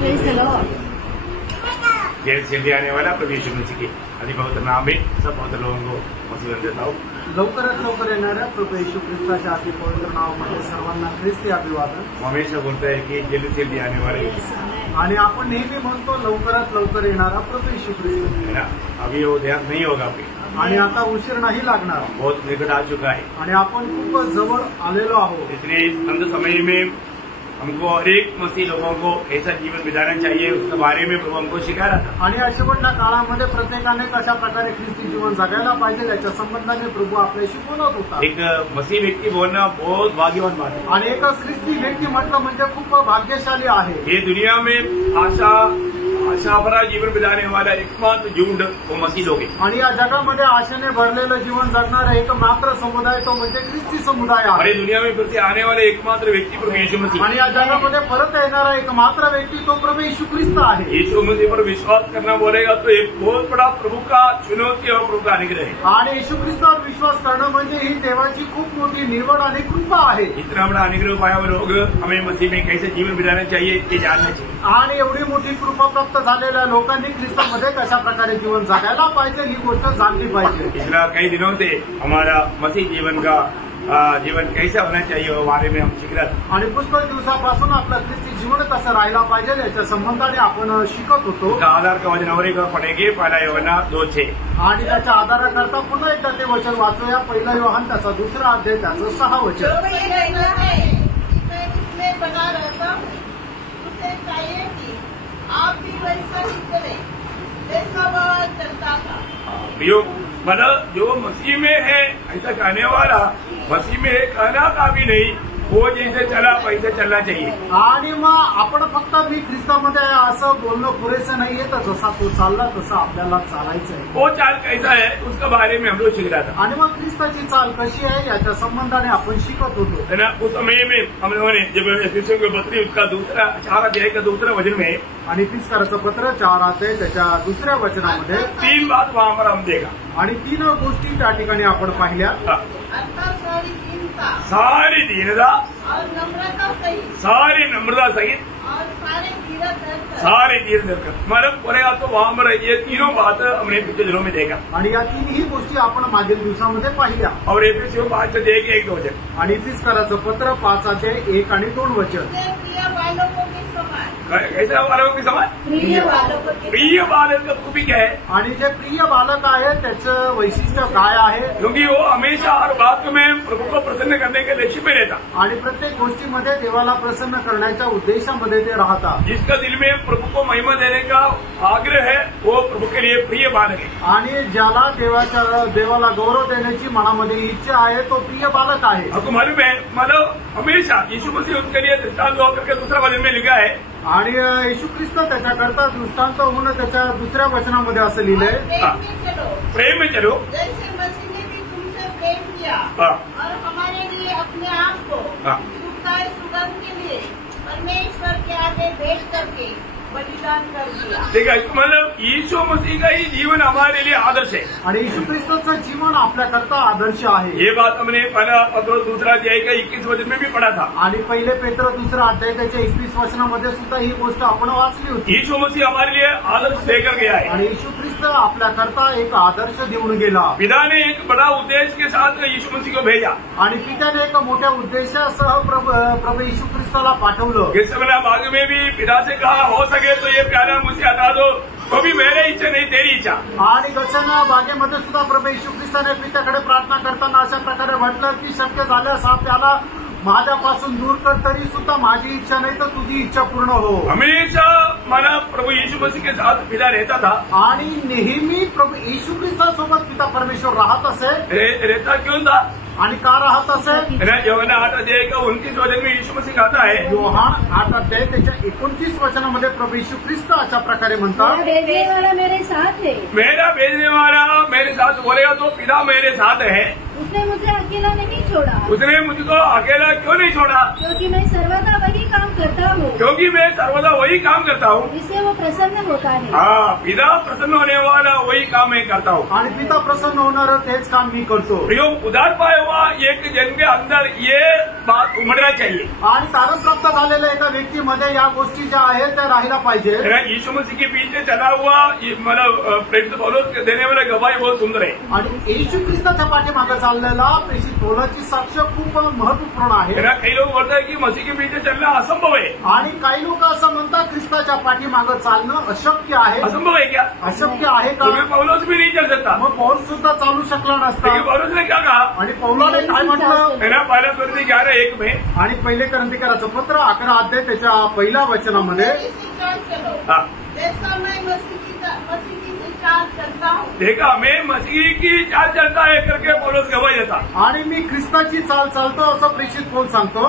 Praise the Lord. Gel से भी आने वाला प्रभु यीशु मसीह के अधिक पवित्र नाम में सब पवित्र लोगों को मसीह देता हूँ। लवकरात लवकर येणाऱ्या प्रभू येशू ख्रिस्ताच्या अति पवित्र नावामध्ये सर्वांना ख्रिस्ती अभिवादन। हमेशा बोलता है कि जेल से भी आने वाले आणि आपण नेहमी म्हणतो लवकरात लवकर येणारा प्रभू येशू ख्रिस्त है ना। अभी वो ध्यान नहीं होगा अभी, आणि आता उशीर नाही लागणार, बहुत निकट आ चुका है आणि आपण खूप जवळ आलेलो आहोत। इसलिए इस अंत समय में हमको हर एक मसीह लोगों को ऐसा जीवन बिताना चाहिए, उसके बारे में प्रभु हमको सिखा रहा था। आणि शेवटच्या काळामध्ये प्रत्येकाने कशा प्रकारे ख्रिस्ती जीवन जगायला पाहिजे याच्या संबंधाने प्रभू आपल्याशी बोलत होता। एक मसीह व्यक्ति बोलना बहुत भाग्यवान बात है। आणि एक ख्रिस्ती व्यक्ती म्हटलं म्हणजे खूप भाग्यशाली आहे। ये दुनिया में आशा भरा जीवन बिताने वाला एकमात्र झुंड वो मसीह लोग हैं। आणि या जगामध्ये आशेने भरलेलं जीवन जगणारा एकमात्र समुदाय तो म्हणजे ख्रिस्ती समुदाय आहे। हमारी दुनिया में फिर से आने वाले एकमात्र व्यक्ति प्रभु यीशु मसीह, आणि या जगामध्ये परत येणारा एकमात्र व्यक्ती तो प्रभू यीशु ख्रिस्त आहे। यीशु मसीह पर विश्वास करना बोलेगा तो एक बहुत बड़ा प्रभु का चुनौती और प्रभु का अनुग्रह है। आणि येशू ख्रिस्तावर विश्वास करणं म्हणजे ही देवाची खूप मोठी निवड आणि कृपा आहे। इतना बड़ा अनुग्रह पाया हुए लोग हमें मसीह में कैसे जीवन बिताना चाहिए ये जानना चाहिए। आणि एवढी मोठी कृपा प्राप्त झालेल्या लोकांनी ख्रिस्तामध्ये कशा प्रकारे जीवन जगायला पाहिजे ही गोष्ट जाणली पाहिजे। पिछला कई दिनों से हमारा मसीह जीवन का जीवन कैसा होना चाहिए वो बारे में हम सीख रहे थे। आणि पुष्कळ दिवसापासून आपलं ख्रिस्ती जीवन कसं राहायला पाहिजे याच्या संबंधाने आपण शिकत होतो। आधार का वचन और एक पढ़ेंगे, पहला यूहन्ना 2:6। आणि त्याच्या आधाराकरता पुन्हा एकदा ते वचन वाचूया। पहिला योहान त्याचा 2रा अध्याय त्याचं 6 वचन। आप भी वैसा ही करें जैसा वह चलता था। मतलब जो मसीह में है ऐसा कहने वाला मसीह में है कहना का भी नहीं, वो जैसे चला वैसे चलना चाहिए। आणि मग आपण फक्त मी ख्रिस्तामध्ये असं बोलणं पुरेसं नाहीये, तर जसा तो चालला तसं आपल्याला चालायचं आहे। वो चाल कैसा है उसके बारे में हम लोग सीख रहा था। आणि मग ख्रिस्ताची चाल कशी आहे याच्या संबंधाने आपण शिकत होतो। है ना। उस समय में हम लोगों ने जब एफिसियों के पत्री उसका 4 अध्याय का 2रा वचन में आणि तिसकाराचं पत्र 4 अध्याय त्याच्या 2ऱ्या वचनामध्ये 3 बात वहां पर हम देखा आणि 3 गोष्टी त्या ठिकाणी आपण पाहिल्या। सारी दीनता और नम्रता सहित, सारी नम्रता सहित और सारे तीर दर्शन मतलब बोलेगा तो वहां पर ये तीनों बात हमने पिछले दिनों में देखा। आणि या तीनही गोष्टी आपण मागील दिवसामध्ये पाहिल्या। और एफिसियों 5:1-2 वचन आणि तिसकाराचं पत्र 5 अध्याय 1 आणि 2 वचन। कैसा बालकों के समान प्रिय बालक का खूबी क्या है? आणि जे प्रिय बालक आहे त्याचं वैशिष्ट्य काय आहे? क्योंकि वो हमेशा हर बात में प्रभु को प्रसन्न करने के लक्ष्य में रहता आणि प्रत्येक गोष्टीमध्ये देवाला प्रसन्न करण्याच्या उद्देशामध्ये ते राहतात। जिसका दिल में प्रभु को महिमा देने का आग्रह है वो प्रभु के लिए प्रिय बालक है। आणि ज्याला देवाला गौरव देण्याची मनामध्ये इच्छा आहे तो प्रिय बालक आहे। आपको मालूम है मतलब हमेशा यीशु मसीह उनके लिए दृष्टांत होकर के 2रा वचन में लिखा है। आणि येशू ख्रिस्त त्याच्याकरता दृष्टांत होऊन त्याच्या 2ऱ्या वचनामध्ये असं लिहिलंय, प्रेम में चलो जैसे मसीह ने भी तुमसे प्रेम किया और हमारे लिए अपने आप को सुखदायी सुगंध के लिए परमेश्वर के आगे भेज करके बलिदान कर दिया। ठीक है, मतलब यीशु मसीह का ही जीवन हमारे लिए आदर्श है। आणि येशू ख्रिस्ताचं जीवन आपल्याकरता आदर्श आहे। ये बात हमने पहला पत्र 2रा अध्याय का 21 वचन में भी पढ़ा था। आणि पहिले पेत्र 2रा अध्याय त्याच्या 21 वचनामध्ये सुद्धा ही गोष्ट आपण वाचली होती। यीशु मसीह हमारे लिए आदर्श देकर गया है आणि येशू ख्रिस्त आपल्याकरता एक आदर्श देऊन गेला। पिता ने एक बड़ा उद्देश्य के साथ यीशु मसीह को भेजा। आणि पित्याने एक मोठ्या उद्देशासह प्रभू येशू ख्रिस्ताला पाठवलं। गेत्सेमने बाग में भी पिता से कहा हो सके तो ये प्याला मुझसे हटा दो, तो भी मेरी इच्छा नहीं तेरी इच्छा। आणि गेत्सेमने बागेमध्ये सुद्धा प्रभू येशू ख्रिस्ताने पित्याकडे प्रार्थना करताना अशा प्रकारे म्हटलं की शक्य झाल्यास हा प्याला माझ्यापासून दूर कर, तरी सुद्धा माझी इच्छा नाही तर तुझी इच्छा पूर्ण हो। हमेशा माना प्रभु यीशु मसीह के साथ पिता रहता था। आणि नेहमी प्रभू येशू ख्रिस्तासोबत पिता परमेश्वर राहत असे। रहता क्यों था आणि का राहत असे? यूहन्ना 8:29 वचन में यीशु मसीह कहता है, योहान 8 अध्याय त्याच्या 29 वचनामध्ये प्रभू येशू ख्रिस्त अशा प्रकारे म्हणतात, मेरा भेजने वाला मेरे साथ है। मेरा भेजने वाला मेरे साथ बोलेगा तो पिता मेरे साथ है। उसने मुझे अकेला नहीं छोड़ा, उसने मुझको अकेला क्यों नहीं छोड़ा? क्योंकि मैं सर्वदा वही काम करता हूँ क्योंकि मैं सर्वदा वही काम करता हूँ जिससे वो प्रसन्न होता है। हाँ, पिता प्रसन्न होने वाला वही काम मैं करता हूँ। आणि पिता प्रसन्न होणार तेच काम मी करतो. प्रियो, उधार पाया हुआ एक जन के अंदर ये बात उमड़ना चाहिए. आणि तारण प्राप्त झालेल्या एका व्यक्तीमध्ये या गोष्टी ज्या आहेत त्या राहायला पाहिजे. यीशु मसीह के पीछे चला हुआ मतलब प्रेरित पौलुस देने वाला गवाही बहुत सुंदर है. आणि येशू ख्रिस्ताच्या पाठीमागे चाललेला प्रेषित पौलाची साक्ष खूप महत्वपूर्ण आहे. काही लोक बोलतात की मसीह के पीछे चलना असंभव है. आणि काही लोक असं म्हणतात ख्रिस्ताच्या पाठीमागे चालणं अशक्य आहे. असंभव है क्या? अशक्य आहे का? पौलुस भी नहीं चल सकता. मग पौल सुद्धा चालू शकला नसता. पौलुस ने क्या कहा? आणि पौलाने काय म्हटलं? पहिला कोरिंथी 11:1 में आणि पहिले कोरिंथीकराचं पत्र 11 अध्याय त्याच्या पहिल्या वचनामध्ये देखा मैं मसीह की चाल चलता है करके पौलुस गवाही देता. आणि मी ख्रिस्ताची चाल चालतो असं प्रेषित पौल सांगतो.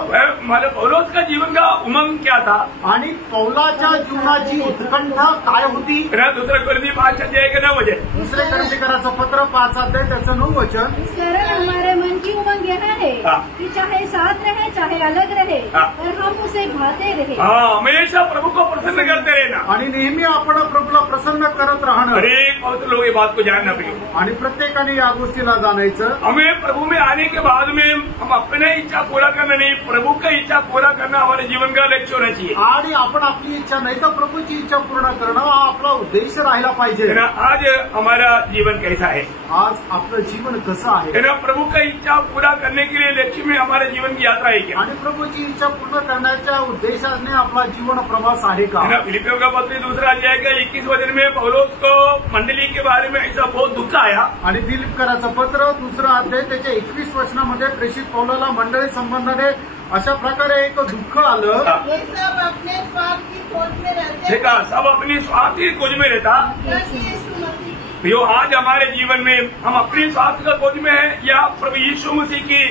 मला पौलुस का जीवन का उमंग क्या था? आणि पौलाच्या जीवनाची उत्कंठा काय होती? दुसरं कोरिंथी 5:9 वचन. दुसरे कोरिंथीकराचं पत्र 5 अध्याय त्याचं 9 वचन. इस कारण हमारे मन की उमंग यह है कि चाहे साथ रहे चाहे अलग रहे पर हम उसे भाते रहे. हमेशा प्रभु को प्रसन्न करते रहना. आणि नेहमी आपण प्रभूला प्रसन्न करत राहणं. हरेक बहुत लोग ये बात को जानना पड़ेगा. आणि प्रत्येकाने या गोष्टीला जाणायचं. हमें प्रभु में आने के बाद में हम अपने इच्छा पूरा करना नहीं, प्रभु की इच्छा पूरा करना हमारे जीवन का लक्ष्य होना चाहिए. आणि आपण आपली इच्छा नाही तर प्रभूची इच्छा पूर्ण करणं हा आपला उद्देश राहिला पाहिजे. आज हमारा जीवन कैसा है? आज आपलं जीवन कसं आहे? प्रभु की इच्छा पूरा करने के लिए लक्ष्य में हमारे जीवन की यात्रा है क्या? आणि प्रभूची इच्छा पूर्ण करण्याच्या उद्देशाने आपला जीवन प्रवास आहे का? फिलिपियों का पत्र 2 अध्याय का 21 वचन में पौलुस को मंडली के बारे में ऐसा बहुत दुःख आया. आणि फिलिप्पियराचं पत्र 2 अध्याय त्याच्या 21 वचनामध्ये प्रेषित पौलाला मंडळी संबंधाने अशा प्रकारे एक दुःख आलं. सब अपने स्वार्थ की खोज में रहते. देखा, सब अपनी स्वार्थ की खोज में रहता. यो आज हमारे जीवन में हम अपनी स्वार्थ का खोज में है या प्रभु यीशु मसीह की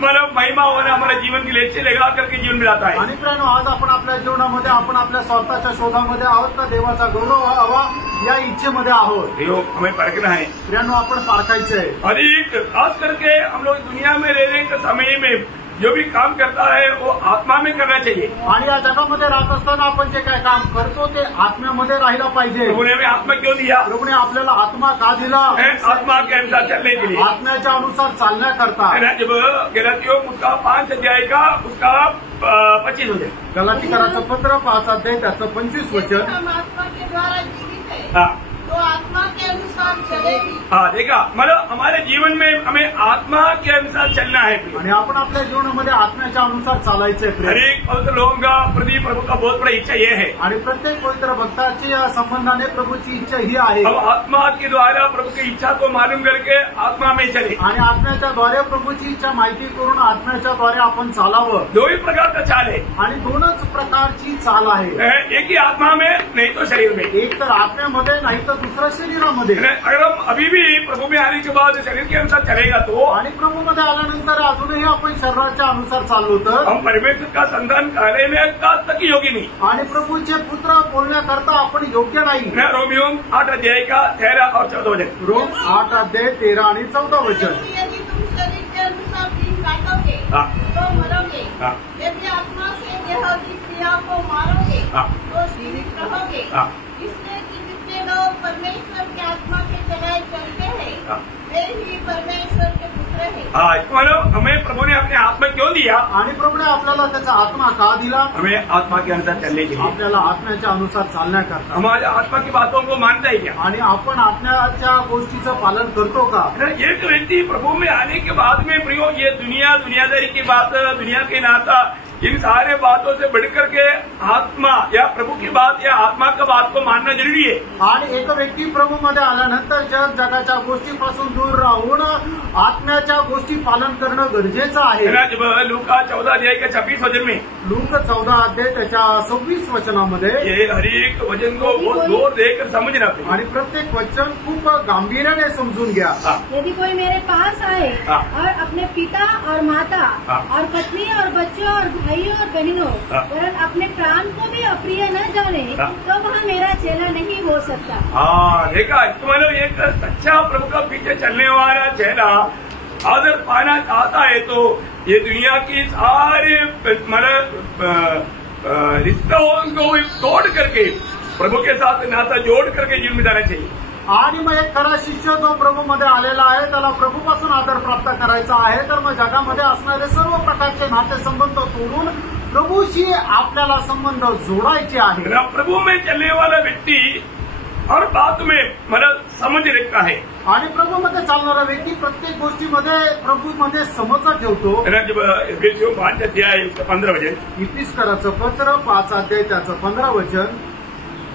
मतलब महिमा होना हमारे जीवन की लक्ष्य लगा करके जीवन में आता है. आणि प्रियानो, आज आपण आपल्या जीवनामध्ये आपण आपल्या स्वतःच्या शोधामध्ये आहोत का देवाचा गौरव हवा या इच्छेमध्ये आहोत? हमें परखना है. प्रियानो, आपण पारखायचे आहे. अधिक खास करके हम लोग दुनिया में रहने के समय में जो भी काम करता है वो आत्मा में करना चाहिए. आणि या जगामध्ये राहत असताना आपण जे काय काम करतो ते आत्म्यामध्ये राहिला पाहिजे. प्रभुने हमें आत्मा क्यों दिया? प्रभुने आपल्याला आत्मा का दिला? आत्मा के अनुसार चलने के लिए, आत्म्याच्या अनुसार चालण्याकरता. जब गलातियों उसका 5 अध्याय का उसका 25 वचन. गलातीकराचं पत्र 5 अध्याय त्याचं 25 वचन. हम आत्मा के द्वारा जीवित है तो आत्मा के अनुसार चलेगी. देखा, मतलब हमारे जीवन में हमें आत्मा के अनुसार चलना है. आणि आपण आपल्या जीवनामध्ये आत्म्याच्या अनुसार चालायचंय. हरेक पवित्र लोगों का प्रति प्रभु का बहुत बड़ा इच्छा ये है. आणि प्रत्येक पवित्र भक्ताची या संबंधाने प्रभूची इच्छा ही आहे. अब आत्मा के द्वारा प्रभु की इच्छा को मालूम करके आत्मा में चले. आणि आत्म्याच्या द्वारे प्रभूची इच्छा माहिती करून आत्म्याच्या द्वारे आपण चालावं. 2 ही प्रकार का चाल है. आणि 2च प्रकारची चाल आहे. एक ही आत्मा में नहीं तो शरीर में. एक तर आत्म्यामध्ये नाही तर दुसऱ्या शरीरामध्ये. अगर हम अभी भी प्रभु में आने के बाद शरीर के अनुसार चलेगा तो, आणि प्रभूमध्ये आल्यानंतर अजूनही आपण शरीराच्या अनुसार चाललो तर हम परमेश्वर का संतान कहने में का तक योग्य नहीं. आणि प्रभूचे पुत्र बोलण्याकरता आपण योग्य नाही. रोमियो 8 अध्याय का 13 और 14 वचन. रोम 8 अध्याय 13 आणि 14 वचन. यदि तुम शरीर के अनुसार दिन काटोगे तो मरोगे. यदि आत्मा से देहादी क्रिया को मारोगे तो जीवित रहोगे. इसलिए कि जितने लोग परमेश्वर की आत्मा के चलाए चलते हैं वे ही परमेश्वर के पुत्र हैं. मतलब हमें प्रभु ने अपने आत्मा क्यों दिया? आणि प्रभूने आपल्याला त्याचा आत्मा का दिला? हमें आत्मा के अनुसार चलने के लिए, आपल्याला आत्म्याच्या अनुसार चालण्याकरता. हमारे आत्मा की बातों को मानता है क्या? आणि आपण आत्म्याच्या गोष्टीचं पालन करतो का? एक व्यक्ति प्रभु में आने के बाद में प्रयोग ये दुनियादारी की बात, दुनिया के नाता, इन सारे बातों से बढ़कर के आत्मा या प्रभु की बात या आत्मा का बात को मानना जरूरी है. आणि एक व्यक्ती प्रभूमध्ये आल्यानंतर जगाच्या गोष्टीपासून दूर राहून आत्म्याच्या गोष्टी पालन करणं गरजेचं आहे. लूका 14 अध्याय का 26 वचन में, लूक 14 अध्याय त्याच्या 26 वचनामध्ये ये हरेक वचन को बहुत जोर देकर समझना चाहिए. आणि प्रत्येक वचन खूप गांभीर्याने समजून घ्या. यदि कोई मेरे पास आए और अपने पिता और माता और पत्नी और बच्चों और भाइयों और बहनों वरन अपने प्राण को भी अप्रिय न जाने तो वह मेरा चेला नहीं हो सकता. देखा, मतलब एक सच्चा प्रभु का पीछे चलने वाला चेला आदर पाना चाहता है तो ये दुनिया की सारे रिश्तों को तोड़ करके प्रभु के साथ नाता जोड़ करके जीवन बिताना चाहिए। आणि मग एक खरा शिष्य जो प्रभूमध्ये आलेला आहे त्याला प्रभूपासून आदर प्राप्त करायचा आहे, तर मग जगामध्ये असणारे सर्व प्रकारचे नातेसंबंध तोडून प्रभूशी आपल्याला संबंध जोडायचे आहे। प्रभु में चलने वाला व्यक्ति हर बात में मतलब समझ रखता है आणि प्रभूमध्ये चालणारा व्यक्ती प्रत्येक गोष्टीमध्ये प्रभूमध्ये समज ठेवतो। जब 5 अध्याय 15 वचन, इफिस्कराचं पत्र 5 अध्याय त्याचं 15 वचन,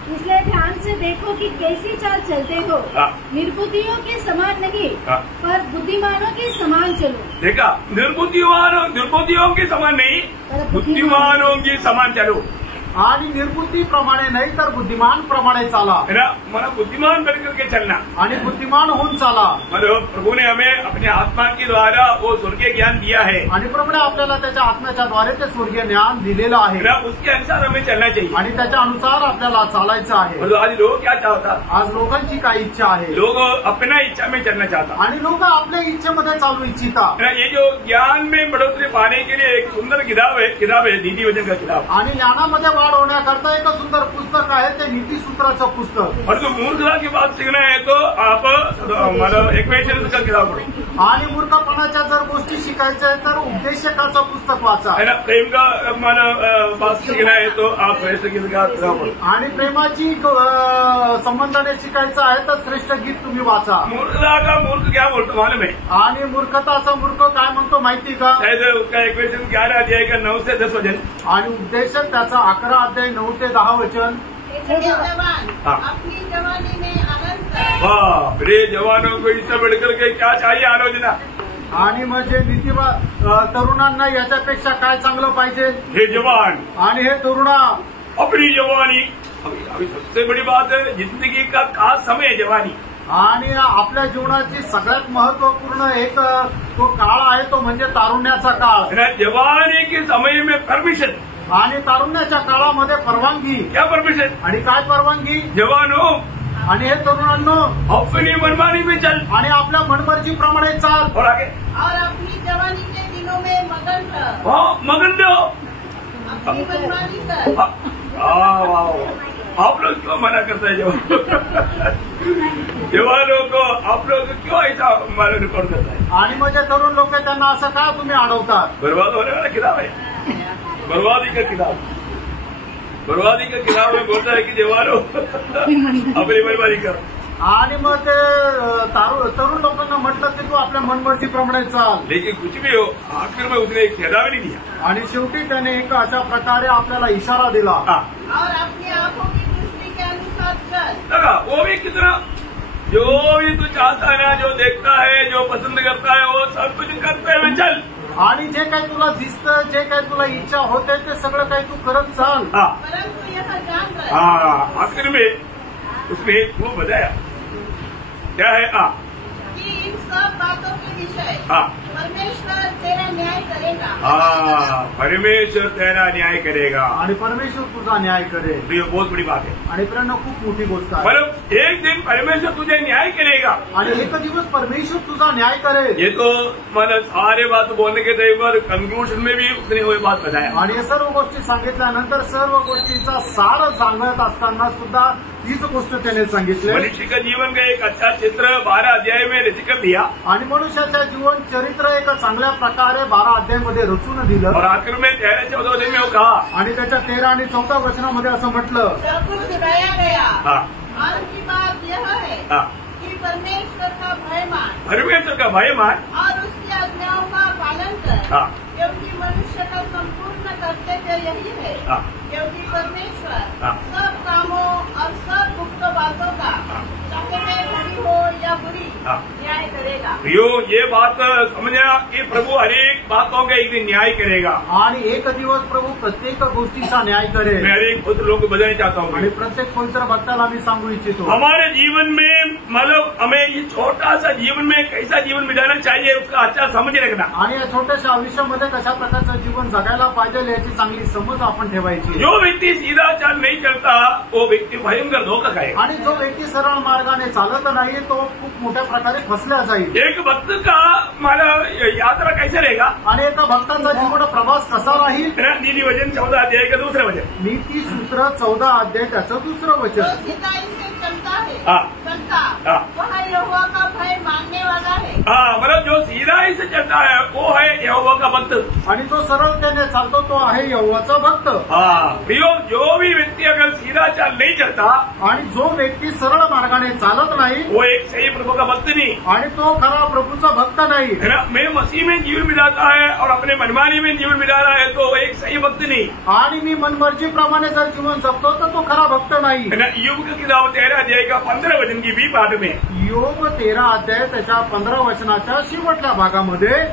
इसलिए ध्यान से देखो कि कैसी चाल चलते हो, निर्बुद्धियों के समान नहीं पर बुद्धिमानों के समान चलो। देखा, निर्बुद्धियों के समान नहीं, बुद्धिमानों के समान चलो। आणि निर्बुद्धीप्रमाणे नाही तर बुद्धिमान प्रमाणे चाला। मला बुद्धिमान बन करके चलना आणि बुद्धिमान होऊन चाला। मतलब प्रभु ने हमें अपने आत्मा के द्वारा वो स्वर्गीय ज्ञान दिया है आणि प्रभूने आपल्याला त्याच्या आत्म्याच्या द्वारे ते स्वर्गीय ज्ञान दिलेलं आहे। उसके अनुसार हमें चलना चाहिए आणि त्याच्या अनुसार आपल्याला चालायचं आहे। मतलब आज लोग क्या चाहता, आज लोकांची काय इच्छा आहे, लोग अपना इच्छा में चलना चाहता आणि लोक आपल्या इच्छेमध्ये चालू इच्छिता। ये जो ज्ञान में बढ़ोतरी पाने के लिए एक सुंदर किताब है नीति वचन का किताब। आणि ज्ञानामध्ये वाढ होण्याकरता एक सुंदर पुस्तक आहे ते नीतिसूत्राचं पुस्तक। और जो मूर्खता की बात सीखना है तो आप मतलब इक्वेशन्स का किताब पढ़ो। आणि मूर्खपणाच्या जर गोष्टी शिकायच्या आहेत तर उपदेशकाचं पुस्तक वाचा। है ना, प्रेम का मतलब बात सीखना है तो आप श्रेष्ठ गीत का किताब पढ़ो। आणि प्रेमाची संबंधाने शिकायचं आहे तर श्रेष्ठ गीत तुम्ही वाचा। मूर्खता का मूर्ख क्या बोलतो मालूम है? आणि मूर्खताचा मूर्ख काय म्हणतो माहिती का? शायद उसका इक्वेशन 11 अध्याय का 9 से 10 वचन, आणि उपदेशक त्याचा 11 अध्याय 9 ते 10 वचन। अपनी जवानी में आनंद कर। वाह, रे जवानों को इससे बढ़कर के क्या चाहिए आलोचना। आणि म्हणजे तरुणांना याच्यापेक्षा काय चांगलं पाहिजे? हे जवान आणि हे तरुणा अपनी जवानी, अभी सबसे बड़ी बात है जिंदगी का खास समय है जवानी। आणि आपल्या जीवनाची सगळ्यात महत्वपूर्ण एक तो काळ आहे तो म्हणजे तारुण्याचा काळ। जवानी के समय में परमिशन, आणि तारुण्याच्या काळामध्ये परवानगी। क्या परमिशन? आणि काय परवानगी? जवानो आणि हे तरुणांनो अपनी मनमानी में चल, आणि आपल्या मनमर्जीप्रमाणे चाल। और आगे और अपनी जवानी के दिनों में मगन रह। हाँ, मगन रहो, अपनी मनमानी कर। आप लोग क्यों मना करते हैं जवानों को? आप लोग क्यों ऐसा मालूम कर देता है? आणि म्हणजे तरुण लोक त्यांना असं का तुम्ही अडवतात? बर्बाद होने वाला किताब है, बर्बादी का किताब। बर्बादी का किताब में बोलता है कि जवानों अपनी बर्बादी कर। आणि मग ते तरुण लोकांना म्हटलं की तू आपल्या मनमर्जीप्रमाणे चाल। लेकिन कुछ भी हो, आखिर में उसने एक चेतावनी दिया, आणि शेवटी त्याने एक अशा प्रकारे आपल्याला इशारा दिला। और अपनी आंखों की दृष्टि के अनुसार चल। लगा वो भी कितना, जो भी तू चाहता है ना, जो देखता है, जो पसंद करता है, वो सब कुछ करते हुए चल। आणि जे काही तुला दिसतं, जे काही तुला इच्छा होते ते सगळं काही तू करत चाल। परंतु यह जान कर। आखिर में उसने वो बताया क्या है कि इन सब बातों के विषय परमेश्वर तेरा न्याय करेगा। परमेश्वर तेरा न्याय करेगा, आणि परमेश्वर तुझा न्याय करेल। तो ये बहुत बड़ी बात है। आणि प्रेरणा खूप मोठी गोष्ट आहे। मतलब एक दिन परमेश्वर तुझे न्याय करेगा, आणि एक दिवस परमेश्वर तुझा न्याय करेल। ये तो मतलब सारे बात बोलने के टाइम पर कंक्लूजन में भी उसने वही बात बताया। आणि हे सर्व गोष्टी सांगितल्यानंतर सर्व गोष्टींचा सार सांगत असताना सुद्धा हीच गोष्ट त्याने सांगितली। मनुष्य का जीवन का एक अच्छा चित्र 12 अध्याय में रच कर दिया, आणि मनुष्याच्या जीवन चरित्र एक चांगल्या प्रकारे 12 अध्यायामध्ये रचून दिलं। और आखिर में 13-14 वचन में वो कहा, आणि त्याच्या 13 आणि 14 वचनामध्ये असं म्हटलं, सब कुछ सुनाया गया। अंत की बात यह है कि परमेश्वर का भय मान, परमेश्वर का भय मान और उसकी आज्ञाओं का पालन कर, क्योंकि मनुष्य का संपूर्ण कर्तव्य यही है। क्योंकि परमेश्वर सब कामों और सब गुप्त बातों का, चाहे वे बड़ी हो या बुरी, न्याय करेगा। यो ये बात समझा कि प्रभु हर एक बातों का एक दिन न्याय करेगा। आणि एक दिवस प्रभू प्रत्येक गोष्टीचा न्याय करेल। मैं हर एक पवित्र लोग को बताना चाहता हूँ आणि प्रत्येक पवित्र भक्ताला मी सांगू इच्छितो, हमारे जीवन में मतलब हमें ये छोटा सा जीवन में कैसा जीवन बिताना चाहिए उसका अच्छा समझ रखना। आणि या छोट्याशा आयुष्यामध्ये कशा प्रकारचं जीवन जगायला पाहिजे याची चांगली समज आपण ठेवायची। जो व्यक्ति सीधा चाल नहीं चलता वो व्यक्ति भयंकर धोखा खाएगा। आणि जो व्यक्ती सरळ मार्गाने चालत नाही तो खूप मोठ्या प्रकारे फसला जाईल। एक भक्त का मतलब यात्रा कैसे रहेगा? आणि एका भक्ताचा जीवन प्रवास कसा राहील? नीति वचन 14 अध्याय का दूसरा वचन, नीती सूत्र 14 अध्याय त्याचं दुसरं वचन। सिधाई से चलता है हाँ। वह यहोवा का भय मानने वाला है। हाँ, मतलब जो सीधाई से चलता है वो है यहोवा का भक्त। आणि जो सरळतेने चालतो तो आहे यहोवाचा भक्त। हाँ, जो भी व्यक्ति अगर सीधा चाल नहीं चलता आणि जो व्यक्ती सरळ मार्गाने चालत नाही वो एक सही प्रभु का भक्त नहीं, आणि तो खरा प्रभूचा भक्त नाही। है ना? मैं मसीह में जीवन बिताता है और अपने मनमानी में जीवन बिता रहा है तो एक सही भक्त नहीं। आणि मी मनमर्जीप्रमाणे जर जीवन जगतो तर तो खरा भक्त नाही। है ना? योग की किताब 13 अध्याय का 15 वचन की बी पाठ में, योग 13 अध्याय त्याच्या 15 वचनाच्या शेवटल्या भागामध्ये,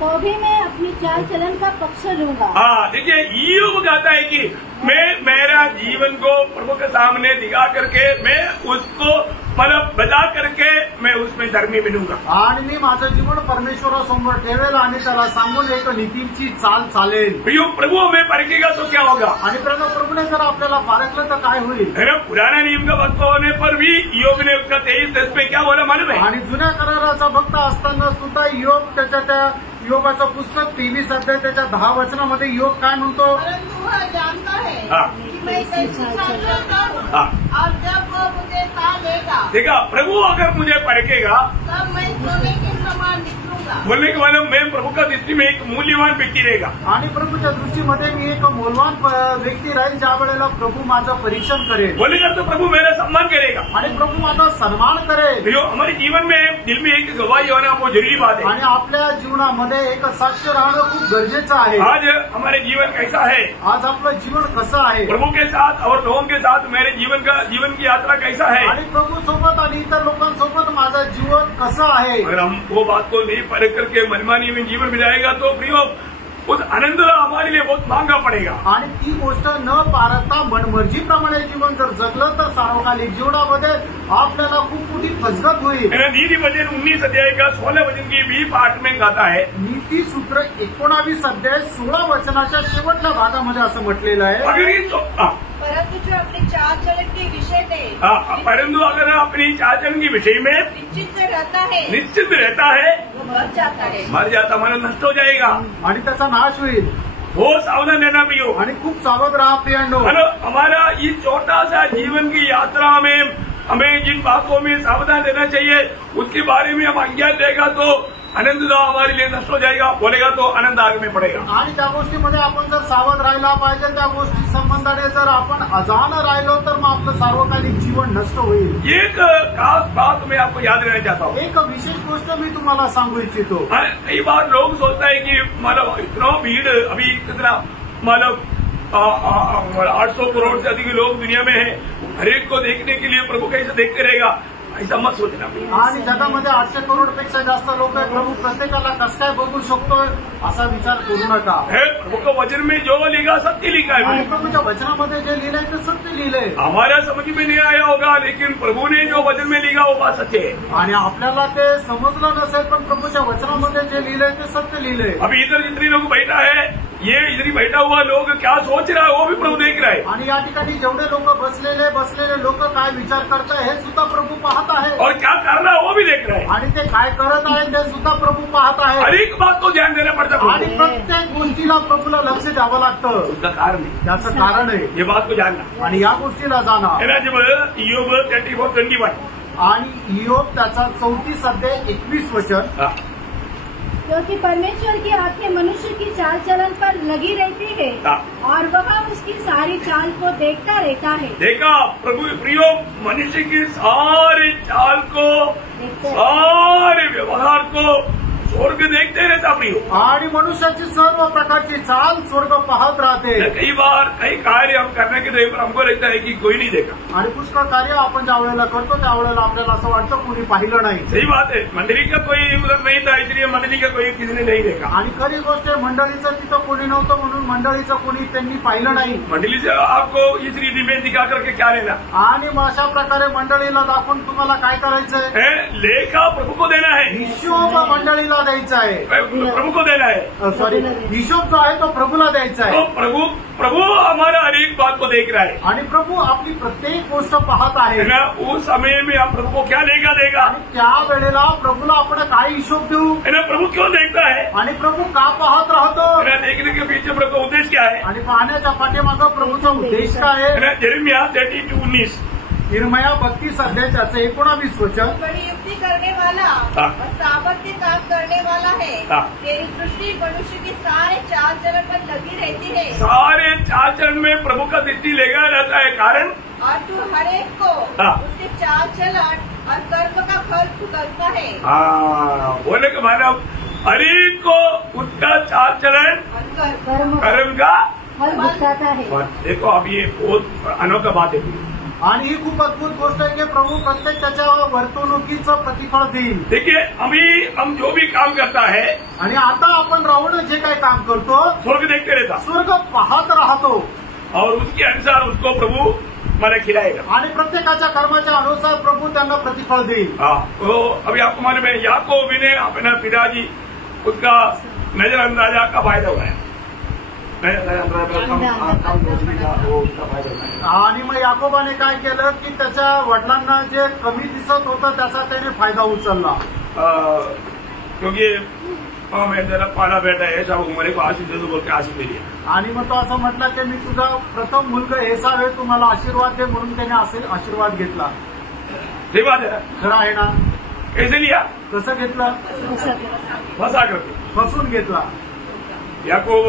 तो भी मैं अपनी चाल चलन का पक्ष लूंगा। हाँ, देखिए योग कहता है कि मैं मेरा जीवन को प्रभु के सामने दिखा करके मैं उसको मतलब बजा करके मैं उसमें धर्मी बनूंगा। आणि मी माझं जीवन परमेश्वरासमोर ठेवेल आणि त्याला सांगून एक नीतीची चाल चालेल। प्रभु हमें परखेगा तो क्या होगा? आणि प्रभूने जर आपल्याला पारखलं तर काय होईल? है ना? पुराना नियम का भक्त होने पर भी योग ने उसका 23 में क्या बोला मालूम है? आणि जुन्या कराराचा भक्त असताना सुद्धा योग त्याच्या त्या योगाचं पुस्तक 23 अध्याय त्याच्या 10 वचनामध्ये योग काय म्हणतो? परंतु वह जानता है हाँ। कि मैं कैसी चाल चलता हूँ हाँ। और जब वो मुझे ताल लेगा देखा, प्रभु अगर मुझे परखेगा तब मैं सोने के समान निकलूंगा। बोलने के बाद मैं प्रभु का दृष्टि में एक मूल्यवान व्यक्ति रहेगा। आणि प्रभूच्या दृष्टीमध्ये मी एक मौल्यवान व्यक्ती राहील ज्या वेळेला प्रभू माझं परीक्षण करेल। बोलेगा तो प्रभु मेरा सम्मान करेगा आणि प्रभू माझा सन्मान करेल। जो हमारे जीवन में दिल में एक गवाही होना वो जरूरी बात है। आणि आपल्या जीवनामध्ये एक साक्ष राहणं खूप गरजेचं आहे। आज हमारे जीवन कैसा है? आज आपलं जीवन कसं आहे? प्रभु के साथ और लोगों के साथ मेरे जीवन की यात्रा कैसा है? आणि प्रभू सोबत आणि इतर लोकांसोबत माझं जीवन कसं आहे? अगर हम वो बात को नहीं परख करके मनमानी में जीवन बिताएगा तो प्रियो उस आनंद हमारे लिए बहुत महंगा पड़ेगा। आणि ती गोष्ट न पाळता मनमर्जीप्रमाणे जीवन जर जगलं तर सार्वकालिक जीवनामध्ये आपल्याला खूप मोठी फसगत होईल। नीति वचन 19 अध्याय का 16 वचन की भी पाठ में गाता है, नीती सूत्र 19 अध्याय 16 वचनाच्या शेवटच्या भागामध्ये असं म्हटलेलं आहे, अगर परंतु जो अपने चाल चलन के विषय में परंतु अगर अपनी चाल चलन के विषय में निश्चित रहता है वो मर जाता मन नष्ट हो जाएगा आणि त्याचा नाश होईल। वो सावधान रहना प्रियो, आणि खूप सावध राहा प्रियांनो। हमारा इस छोटा सा जीवन की यात्रा में हमें जिन बातों में सावधान रहना चाहिए उसके बारे में हम अज्ञान रहेगा तो आनंद हमारे लिए नष्ट हो जाएगा, बोलेगा तो आनंद आग में पड़ेगा। आणि त्या गोष्टीमध्ये आपण जर सावध राहायला पाहिजे, त्या गोष्टी संबंधाने जर आपण अजाण राहिलो तर मग आपलं सार्वकालिक जीवन नष्ट होईल। एक खास बात मैं आपको याद रहना चाहता हूँ, एक विशेष गोष्ट मी तुम्हाला सांगू इच्छितो। कई बार लोग सोचता है कि मतलब इतना भीड़ अभी कितना मतलब 800 करोड़ से अधिक लोग दुनिया में है, हर एक को देखने के लिए प्रभु कैसे देखते रहेगा, ऐसा मत सोचना। आणि जगामध्ये 800 करोडपेक्षा जास्त लोक आहेत, प्रभू प्रत्येकाला कसं काय बघू शकतोय असा विचार करू नका। प्रभु का वचन में जो लिखा सत्य लिखा है, प्रभूच्या वचनामध्ये जे लिहिलंय ते सत्य लिहिलंय। हमारा समझ में नहीं आया होगा लेकिन प्रभु ने जो वचन में लिखा वो बात सत्य है। आणि आपल्याला ते समजलं नसेल पण प्रभूच्या वचनामध्ये जे लिहिलंय ते सत्य लिहिलंय। अभी इधर जितने लोग बैठा है, ये इधर बैठा हुआ लोग क्या सोच रहा है वो भी प्रभु देख रहा है। आणि या ठिकाणी जेवढे लोक बसलेले लोक काय विचार करताय हे सुद्धा प्रभू पाहत आहे, और क्या कर रहा है वो भी देख रहा है, आणि ते काय करत आहे ते सुद्धा प्रभू पाहत आहे। हर एक बात को ध्यान देना पड़ता है आणि प्रत्येक गोष्टीला प्रभूला लक्ष द्यावं लागतं। उसका कारण है, त्याचं कारण आहे ये बात को जानना आणि या गोष्टीला जाणं। योग 34:21 आणि योग त्याचा 34 अध्याय 21 वचन, क्योंकि परमेश्वर की आंखें मनुष्य की चाल चलन पर लगी रहती है और वह उसकी सारी चाल को देखता रहता है। देखा प्रभु प्रियो, मनुष्य की सारी चाल को, सारे व्यवहार को, स्वर्ग देखते रहता प्रियो। आणि मनुष्याची सर्व प्रकारची चाल स्वर्ग पाहत राहते। कई बार कई कार्य हम करने के लिए हमको लगता है कि कोई नहीं देखा। आणि पुष्कळ कार्य आपण ज्या वेळेला करतो त्यावेळेला आपल्याला असं वाटतं कोणी पाहिलं नाही। सही बात है, मंडली का कोई उधर नहीं था इसलिए मंडली का कोई किसी ने नहीं देखा। आणि खरी गोष्ट आहे मंडळीचं तिथं कोणी नव्हतं म्हणून मंडळीचं कोणी त्यांनी पाहिलं नाही। मंडली से आपको इस रीति में दिखा करके क्या लेना। आणि मग अशा प्रकारे मंडळीला दाखवून तुम्हाला काय करायचंय? लेखा प्रभु को देना है, हिशोब मंडळीला द्यायचा आहे, प्रभु को देना है। सॉरी, हिशोब जो आहे तो प्रभूला द्यायचा आहे। तो प्रभु हमारा हर एक बात को देख रहा है आणि प्रभू आपली प्रत्येक गोष्ट पाहत आहे। उस समय में आप प्रभु को क्या देगा आणि त्या वेळेला प्रभूला आपण काय हिशोब देऊ? प्रभु क्यों देखता है आणि प्रभू का पाहत राहतो? देखने के पीछे प्रभु का उद्देश्य क्या है? आणि पाहण्याच्या पाठीमागं प्रभूचा उद्देश काय आहे? यिर्मयाह 32:19 यिर्मयाह 32 अध्यायाचं 19 वचन। बड़ी युक्ति करने वाला और सामर्थ्य काम करने वाला है। तेरी दृष्टि मनुष्य के सारे चाल चलन पर लगी रहती है। सारे चाल चलन में प्रभु का दृष्टि लगा रहता है, कारण और तू हर एक को उसके चाल चलन और कर्म का फल भुगतना है। बोले कि मानव हर एक को उसका चाल चलन कर्म का फल भुगताता है। देखो अब ये बहुत अनोखा बात है आणि ही खूप अद्भुत गोष्ट आहे की प्रभू प्रत्येक त्याच्या वर्तणुकीचं प्रतिफळ देईल। देखिए अभी हम जो भी काम करता है आणि आता आपण राहून जे काही काम करतो स्वर्ग देखते रहता, स्वर्ग पाहत राहतो और उसके अनुसार उसको प्रभु मला खिलाएगा। आणि प्रत्येकाच्या कर्माच्या अनुसार प्रभु त्यांना प्रतिफळ देईल। तो अभी आपको मालूम है याकूब ने अपना पिताजी उसका नजरअंदाजा का फायदा उठाया, आणि मग याकोबाने काय केलं की त्याच्या वडिलांना जे कमी दिसत होतं त्याचा त्याने फायदा उचलला। क्योंकि मैं तेरा पहला बेटा है ऐसा मेरे को आशीष दे दो बोल के आशीष दे दिया। आणि मग तो असं म्हटला की मी तुझा प्रथम मुलगा एसाव आहे, तुम्हाला आशीर्वाद दे, म्हणून त्याने असे आशीर्वाद घेतला। सही बात है, खरं आहे ना? कैसे लिया? कसं घेतलं? फंसा करके, फसून घेतला। याकूब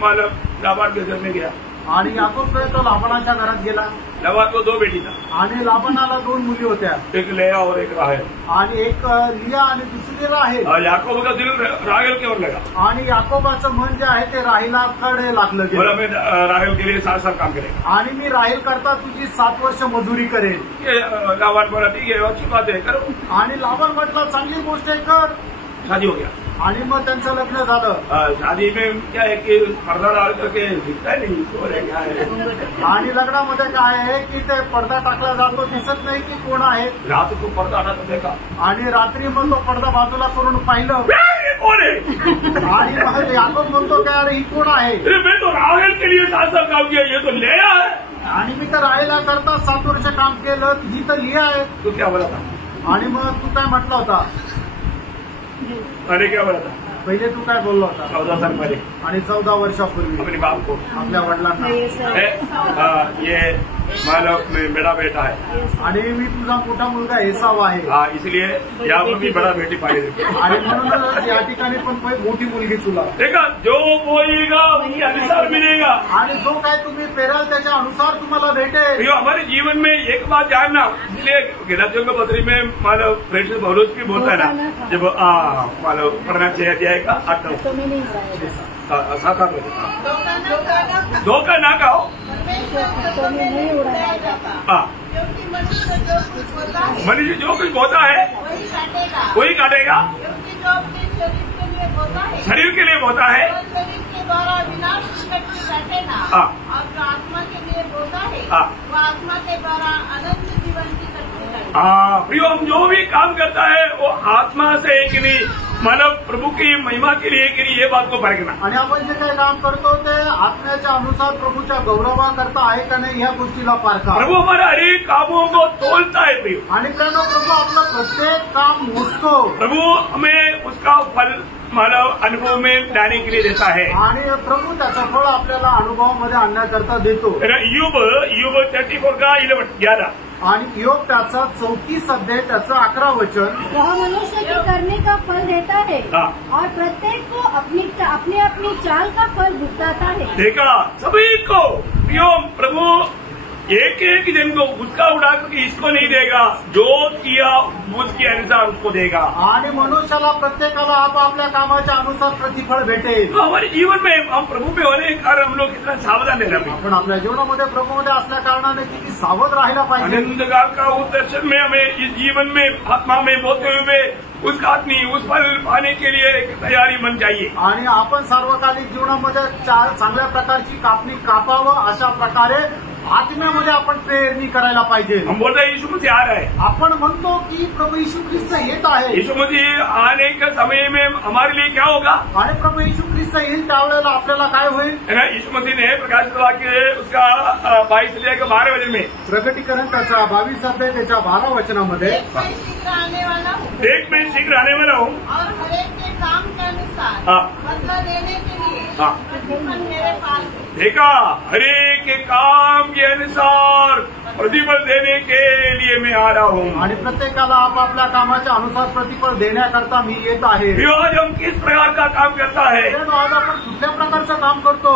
मालक लाबान के घर में गया आणि याकूब तो लाबानाच्या घरात गेला। लाबान को 2 बेटी था आणि लाबानाला 2 मुली होत्या, एक लेया और एक राहेल। आणि एक लिया आणि दुसरी राहेल। याकूब का दिल राहेल की ओर लगा आणि याकोबाचं मन जे आहे ते राहिलाकडे लागलं बोला गेलं। मैं राहेल के लिए 7 साल काम करेगा आणि मी राहेल करता तुझी 7 वर्ष मजुरी करेन। लाबान बोला ठीक है अच्छी बात है करो। आणि लाबान म्हटलं चांगली गोष्ट आहे, कर। शादी हो गया आणि मग त्यांचं लग्न झालं। शादी में क्या है कि पर्दा डाल करके दिखता है नहीं तो क्या है। आणि लग्नामध्ये काय आहे की ते पडदा टाकला जातो, दिसत नाही की कोण आहे। रात को पर्दा हटा तो देखा आणि रात्री मग तो पडदा बाजूला करून पाहिलं कोण है आणि मग याकोब म्हणतो काय अरे ही कोण आहे? मैं तो राहेल के लिए 7 साल काम किया, ये तो लेया है। आणि मी तर राहायला करता 7 वर्ष काम केलं, ही तर लिया आहे। तू क्या बोला था? आणि मग तू काय म्हटला होता? अरे क्या बोला था? पहिले तू काय बोलला होता? 14 साल पहले आणि 14 वर्षापूर्वी अपने बाप को आपल्या वडिलांना ये मालक में बड़ा बेटा है आणि मी तुझा मोठा मुलगा एसाव आहे। इसलिए यहाँ पर भी बड़ा बेटी पाई आणि म्हणूनच या ठिकाणी पण मोठी मुलगी तुला। देखा जो बोएगा उसके अनुसार मिलेगा, आणि जो काय तुम्ही पेराल त्याच्या अनुसार तुम्हाला भेटेल। ये हमारे जीवन में एक बात जानना, इसलिए गलातियों के पत्री में मालव प्रेषित पौलुस भी बोलता है ना, जब मालव पढ़ना चाहिए अध्याय का 8 7 धोखा ना खाओ। क्योंकि मनुष्य जो कुछ होता है वही काटेगा। क्योंकि जो अपने शरीर के लिए होता है शरीर के लिए होता है शरीर के द्वारा विनाश में बैठेगा, और जो आत्मा के लिए होता है वो आत्मा के द्वारा अनंत जीवन की करते। प्रियो हम जो भी काम करता है वो आत्मा से कि नहीं मानव प्रभु की महिमा के लिए कि नहीं, ये बात को परखना। आणि आपण जे काही काम करतो ते आत्म्याच्या अनुसार प्रभूच्या गौरवाकरता आहे का नाही ह्या गोष्टीला पारखा। प्रभु हमारे हर एक कामों को तोलता है प्रियो, आणि त्यानं प्रभू आपलं प्रत्येक काम मोजतो। प्रभु हमें उसका फल मानव अनुभव में लाने के लिए देता है, आणि प्रभू त्याचं फळ आपल्याला अनुभवामध्ये आणण्याकरता देतो। यूब 34 का 11 आणि योग त्याचा 34 अध्याय त्याचं 11 वचन। वह मनुष्य के करने का फल देता है और प्रत्येक को अपनी अपनी चाल का फल भुगताता है। देखा सभी को प्रियो प्रभु एक एक जन को उसका उड़ा करके इसको नहीं देगा, जो किया उसके अनुसार उसको देगा। आणि मनुष्याला प्रत्येकाला आपापल्या कामाच्या अनुसार प्रतिफळ भेटेल। तो हमारे जीवन में हम प्रभु में होने के कारण हम लोग कितना सावधान रहना चाहिए। आपण आपल्या जीवनामध्ये प्रभूमध्ये असल्या कारणाने किती सावध राहायला पाहिजे। अनंतकाल का उस दर्शन में हमें इस जीवन में आत्मा में बोलते हुए उस काटनी उस फल पाने के लिए एक तैयारी मन चाहिए। आणि आपण सार्वकालिक जीवनामध्ये चांगल्या प्रकारची कापणी कापावं अशा प्रकारे आत्म्यामध्ये आपण प्रेरणी करायला पाहिजे। हम बोलते हैं यीशु मसीह आ रहा है। आपण म्हणतो की प्रभू यीशु ख्रिस्त येत आहे। यीशु मसीह आने के समय में हमारे लिए क्या होगा? आणि प्रभू यीशु ख्रिस्त येईल त्यावेळेला आपल्याला काय होईल? है ना, यीशु मसीह ने प्रकाशित वाक्य उसका 22 से लेकर 12 वचन में प्रकटीकरण त्याच्या 22 अध्याय त्याच्या 12 वचनामध्ये देख मैं शीघ्र आने वाला हूँ और हर एक के काम के अनुसार बदला देने के लिए प्रतिफल मेरे पास है। देखा, हरे के काम के अनुसार प्रतिफल देने के लिए मैं आ रहा हूँ। आणि प्रत्येकाला आपापल्या कामाच्या अनुसार प्रतिफळ देण्याकरता मी येत आहे। आज हम किस प्रकार का काम करता है? आज आपण कुठल्या प्रकारचं काम करतो?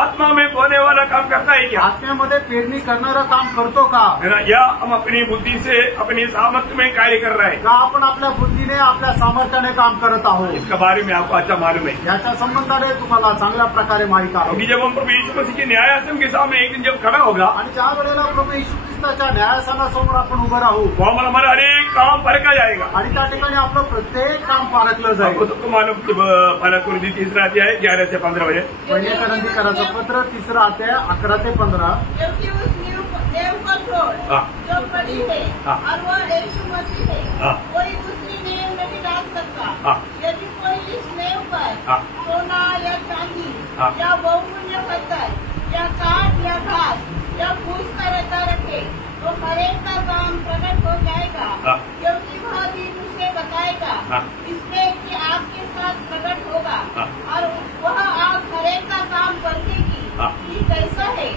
आत्मा में बोने वाला काम करता है क्या? आत्म्यामध्ये पेरणी करणारं काम करतो का? या हम अपनी बुद्धि से अपनी सामर्थ्य में कार्य कर रहे हैं? का आपण आपल्या बुद्धीने आपल्या सामर्थ्याने काम करत आहोत? इसके बारे में आपको अच्छा मालूम है। याच्या संबंधाने तुम्हाला चांगल्या प्रकारे माहिती आहे। क्योंकि जब हम प्रभु यीशु मसीह के न्यायासन के सामने एक दिन जब खड़ा होगा आणि ज्या वेळेला प्रभू यीशु ख्रिस्ताच्या न्यायासनासमोर आपण उभं राहू वो हमारा हर एक काम परखा जाएगा आणि त्या ठिकाणी आपलं प्रत्येक काम पारखलं जाईल। आपको सबको मालूम पहला कुरिन्थी 3 अध्याय 11 से 15 वचन। पहिले करंथीकराचं पत्र 3 अध्याय 11 ते 15। क्योंकि उस नेम को छोड़ जो बड़ी है और वो यीशु मसीह है, कोई दूसरी नेम नहीं डाल सकता। यदि कोई इस नेम पर सोना या चांदी या बहुमूल्य पत्थर या काठ या घास या फूस का रचा रखे तो हर एक का काम प्रकट हो जाएगा, क्योंकि वह दिन उसे बताएगा इसलिए कि आपके साथ प्रकट होगा और वह आप हर एक का काम परखेगी कि कैसा है।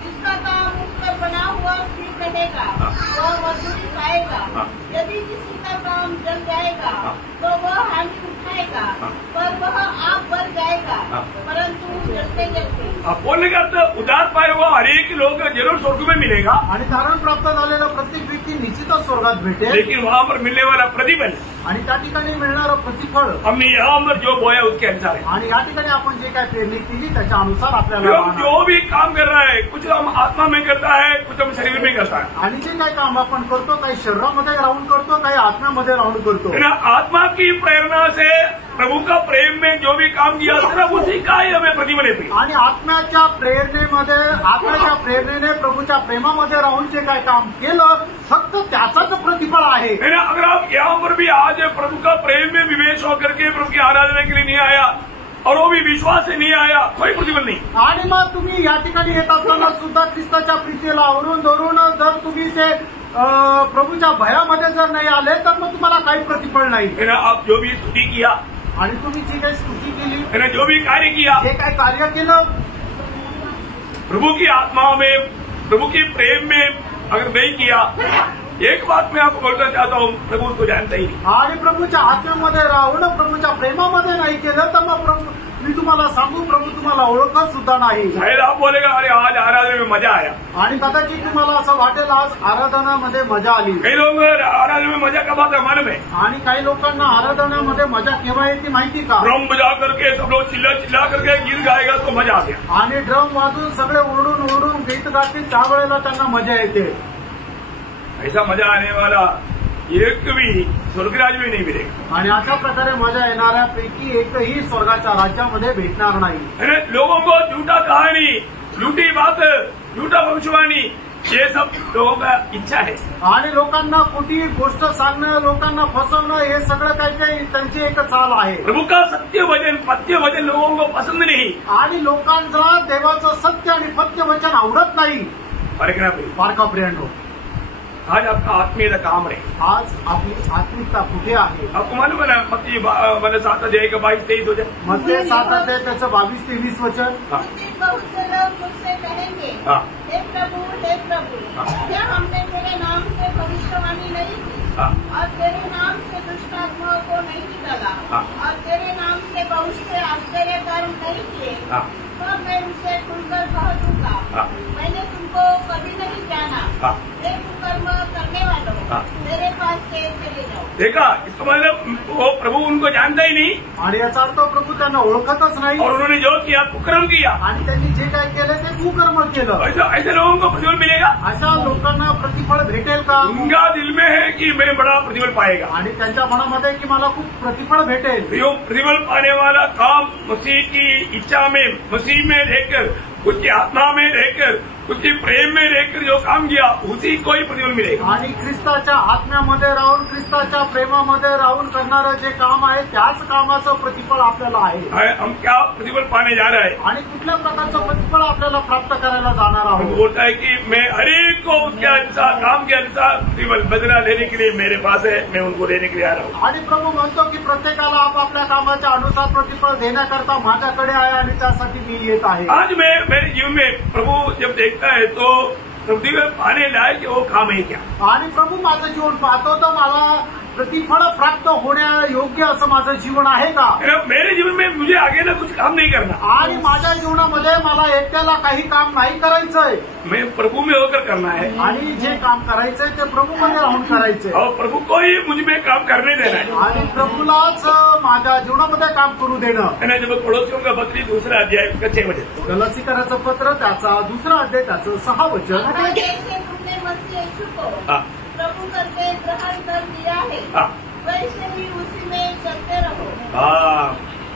जिसका काम उस पर बना हुआ स्थिर रहेगा वह मजदूरी पाएगा। यदि किसी का काम जल जाएगा तो वह हानि उठाएगा, पर वह आप बढ़ जाएगा, परंतु जलते जलते। बोलने का अर्थ उदार पाए हुआ हर एक लोग जरूर स्वर्ग में मिलेगा आणि धारण प्राप्त झालेला प्रत्येक व्यक्ती निश्चितच स्वर्गात भेटेल, लेकिन वहाँ पर मिलने वाला प्रतिफल आणि त्या ठिकाणी मिळणारं प्रतिफळ हमने यहाँ पर जो बोया उसके अनुसार है। आणि या ठिकाणी आपण जे काय पेरणी केली त्याच्या अनुसार आपल्याला हम जो भी काम कर रहा है कुछ हम आत्मा में करता है, कुछ हम शरीर में करता है। आणि जे काय काम आपण करतो काही शरीरामध्ये राहून करतो, काही आत्म्यामध्ये राहून करतो। आत्मा की प्रेरणा से प्रभु का प्रेम में जो भी काम किया सिर्फ उसी का ही हमें प्रतिफल है। आणि आत्म्याच्या प्रेरणेने प्रभूच्या प्रेमामध्ये राहून जे काय काम केलं फक्त त्याचाच प्रतिफळ आहे। अगर आप यहाँ पर भी आज प्रभु का प्रेम में विवेश होकर के प्रभु की आराधना के लिए नहीं आया और वो भी विश्वास से नहीं आया, कोई प्रतिफल नहीं। आणि मग तुम्ही या ठिकाणी येत असताना सुद्धा ख्रिस्ताच्या प्रीतीला आवरून धरून जर तुम्ही ते प्रभूच्या भयामध्ये जर नाही आले तर मग तुम्हाला काही प्रतिफळ नाही। आप जो भी स्तुति किया आणि तुम्ही जी काही स्तुती केली, जो भी कार्य किया, जे काय कार्य केलं प्रभु की आत्मा में प्रभु के प्रेम में अगर नहीं किया, एक बात मैं आपको बोलना चाहता हूँ, प्रभु उसको जानता ही नहीं। आणि प्रभूच्या आत्म्यामध्ये राहून प्रभूच्या प्रेमामध्ये नाही केलं तर मग प्रभू मी तुम्हाला सांगू प्रभू तुम्हाला ओळखत सुद्धा नाही। शायद आप बोलेगा अरे आज आराधना में मजा आया, आणि कदाचित तुम्हाला असं वाटेल आज आराधनामध्ये मजा आली। कई लोग आराधना में मजा कब आता है मालूम है? आणि काही लोकांना आराधनामध्ये मजा केव्हा येते माहिती का? ड्रम बजा करके सब लोग चिल्ला करके गीत गाएगा तो मजा आ गया। आणि ड्रम वाजून सगळे ओरडून गीत गातील त्यावेळेला त्यांना मजा येते। ऐसा मजा आने वाला एक भी स्वर्गराज में नहीं मिलेगा। आणि अशा प्रकारे मजा येणाऱ्यापैकी एकही स्वर्गाच्या राज्यामध्ये भेटणार नाही। लोगों को झूठा कहानी, झूठी बात, झूठा भविष्यवाणी ये सब लोगों का इच्छा है। आणि लोकांना खोटी गोष्ट सांगणं, लोकांना फसवणं हे सगळं काही त्यांची एक चाल आहे। प्रभु का सत्य वचन, पथ्य वचन लोगों को पसंद नहीं। आणि लोकांना देवाचं सत्य आणि पथ्य वचन आवडत नाही। पारखा प्रियांनो, आज आपका आत्मीय काम है। आज आपली आत्मिकता कुठे आहे? आपको मालूम है ना, मत्ती 7 अध्याय 22-23 वचन, मत्ती 7 अध्याय त्याचं 22-23 वचन। बहुत से लोग मुझसे कहेंगे हे प्रभु क्या हमने तेरे नाम से भविष्यवाणी नहीं की और तेरे नाम से दुष्ट आत्माओं को नहीं निकाला और तेरे नाम से बहुत से आश्चर्य कर्म नहीं किए? तब मैं उनसे खुलकर कह दूंगा मैंने तुमको कभी नहीं हे कुकर्म करने वालों, मेरे पास से चले जाओ। देखा, इसका मतलब वो प्रभु उनको जानता ही नहीं आणि याचा अर्थ प्रभू त्यांना ओळखतच नाही और उन्होंने जो किया कुकर्म किया। आणि त्यांनी जे काय केलं ते कुकर्म केलं। ऐसे लोगों को प्रतिफल मिलेगा? अशा लोकांना प्रतिफळ भेटेल का? उनका दिल में है कि मैं बड़ा प्रतिफल पाएगा आणि त्यांच्या मनामध्ये की मला खूप प्रतिफळ भेटेल। यो प्रतिफल पाने वाला काम मसीह की इच्छा में, मसीह में रहकर, उसकी आत्मा में रहकर, उसकी प्रेम में रहकर जो काम किया उसी को ही प्रतिफल मिलेगा। आणि ख्रिस्ताच्या आत्म्यामध्ये राहून, ख्रिस्ताच्या प्रेमामध्ये राहून करणारं जे काम आहे त्याच कामाचं प्रतिफळ आपल्याला आहे। हम क्या प्रतिफल पाने जा रहे हैं? आणि कुठल्या प्रकारचं प्रतिफळ आपल्याला प्राप्त करायला जाणार प्रभु आहोत? बोलता है कि मैं हर एक को उसके अनुसार, काम के अनुसार प्रतिफल बदला लेने के लिए मेरे पास है, मैं उनको देने के लिए आ रहा हूँ। आणि प्रभू म्हणतो की प्रत्येकाला आपापल्या कामाच्या अनुसार प्रतिफळ देण्याकरता माझ्याकडे आहे आणि त्यासाठी मी येत आहे। आज मैं मेरे जीवन में प्रभु जब देखता है तो प्रतिफल पाने लायक वो काम है क्या? आणि प्रभू माझं जीवन पाहतो तर मला प्रतिफळ प्राप्त होण्या योग्य असं माझं जीवन आहे का? मेरे जीवन में मुझे आगे ना कुछ काम नहीं करना आणि माझ्या जीवनामध्ये मला एकट्याला काही काम नाही करायचंय, मैं प्रभु में होकर करना है आणि जे काम करायचंय ते प्रभूमध्ये राहून करायचंय और प्रभु को ही मुझ में काम करने देना है। आणि प्रभूलाच माझ्या जीवनामध्ये काम करू देणं। मैंने जब पड़ोसियों का पत्री दूसरा अध्याय उसका 6 वचन, गलातीकराचं पत्र त्याचा 2 अध्याय त्याचं 6 वचन। जैसे तुमने मसीह यीशु को प्रभु करके ग्रहण कर लिया है, वैसे ही उसी में चलते रहो।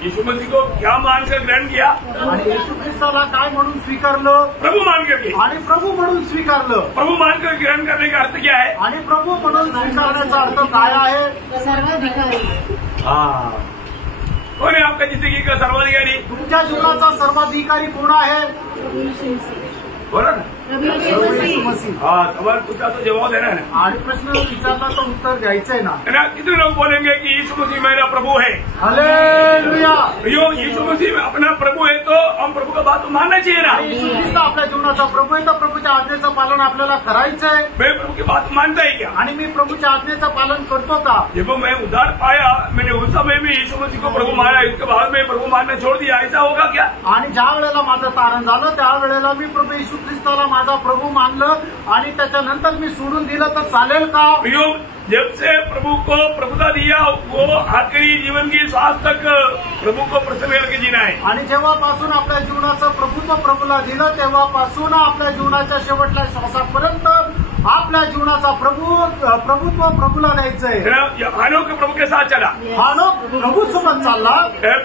यीशु मसीह को क्या मानकर ग्रहण किया? आणि येशू ख्रिस्ताला काय म्हणून स्वीकारलं? प्रभु मानकर किया। आणि प्रभू म्हणून स्वीकारलं। प्रभु मानकर ग्रहण करने का अर्थ क्या है? आणि प्रभू म्हणून स्वीकारण्याचा अर्थ काय आहे? सर्वाधिकारी। कौन है आपका जिंदगी का सर्वाधिकारी? तुमच्या जीवनाचा सर्वाधिकारी कोण आहे? बोला ना। येशू मसीह। सवाल पूछा तो जवाब देना है ना। आणि प्रश्न विचारला तर उत्तर द्यायचंय ना। कितने लोग बोलेंगे कि यीशु मसीह मेरा प्रभु है? हालेलुया। यीशु मसीह अपना प्रभु है तो हम प्रभु का बात मानना चाहिए ना। येशू ख्रिस्त आपल्या जीवनाचा प्रभू आहे तर प्रभूच्या आज्ञेचं पालन आपल्याला करायचंय। मैं प्रभु की बात मानता ही क्या? आणि मी प्रभूच्या आज्ञेचं पालन करतो का? जब मैं उद्धार पाया, मैंने उस समय में यीशु मसीह को प्रभु माना, इसके बाद में प्रभु मानना छोड़ दिया, ऐसा होगा क्या? आणि ज्या वेळेला माझं तारण झालं त्यावेळेला मी प्रभू येशू ख्रिस्ताला माझा प्रभू मानलं आणि त्याच्यानंतर मी सोडून दिलं तर चालेल का? जब से प्रभु को प्रभुता दिया वो आखिरी जीवन की श्वास तक प्रभु को प्रसन्न करके जीना है। आणि जेव्हापासून आपल्या जीवनाचं प्रभुत्व प्रभूला दिलं तेव्हापासून आपल्या जीवनाच्या शेवटच्या श्वासापर्यंत आपल्या जीवनाचा प्रभुत्व प्रभूला द्यायचंय। हानोक प्रभु के साथ चला, हानोक प्रभू सोबत चालला।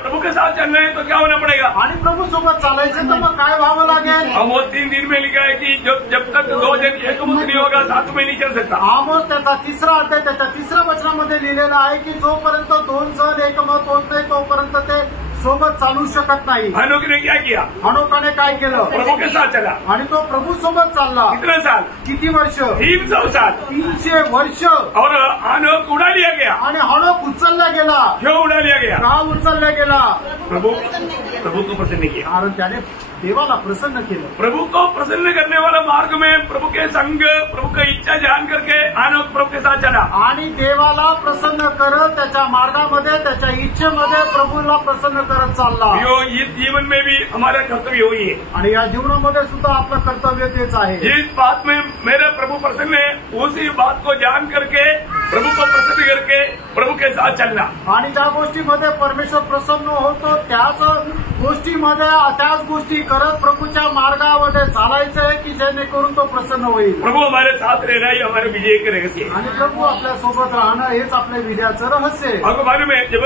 प्रभु के साथ चलना है तो क्या होना पड़ेगा? आणि प्रभू सोबत चालायचं तर मग काय व्हावं लागेल? आमोस 3:3 में लिखा है कि जब तक 2 जन एकमत नहीं होगा साथ में नहीं चल सकता। आमोस त्याचा 3रा अध्याय त्याच्या 3ऱ्या वचनामध्ये लिहिलेला आहे की जोपर्यंत 2 जण एकमत होत नाही तोपर्यंत ते सोबत चालू शकत नाही। हनोक ने क्या किया? हनोकाने काय केलं? प्रभु के साथ चला आणि तो प्रभू सोबत चालला। कितने साल? किती वर्ष? 300 साल। 300 वर्ष। और हनोक उड़ा लिया गया। आणि हनोक उचलला गेला। क्यों उड़ा लिया गया? का उचलला गेला? प्रभु को प्रसन्न किया, कारण त्याने देवाला प्रसन्न केलं। प्रभु को प्रसन्न करने वाला मार्ग में प्रभु के संग, प्रभु की इच्छा जान करके हनोक प्रभु के साथ चला। आणि देवाला प्रसन्न करत त्याच्या मार्गामध्ये त्याच्या इच्छेमध्ये प्रभूला प्रसन्न करत चालला। इस जीवन में भी हमारा कर्तव्य वही है आणि या जीवनामध्ये सुद्धा आपलं कर्तव्य तेच आहे। जिस बात में मेरा प्रभु प्रसन्न है उसी बात को जान करके प्रभु को प्रसन्न करके प्रभु के साथ चलना। आणि ज्या गोष्टीमध्ये परमेश्वर प्रसन्न होतो त्याच गोष्टी करत प्रभूच्या मार्गामध्ये चालायचंय की जेणेकरून तो प्रसन्न होईल। प्रभु हमारे साथ रहना ही हमारे विजय के रहस्य है। आणि प्रभू आपल्या सोबत राहणं हेच आपल्या विजयाचं रहस्य आहे। आपको मालूम है जब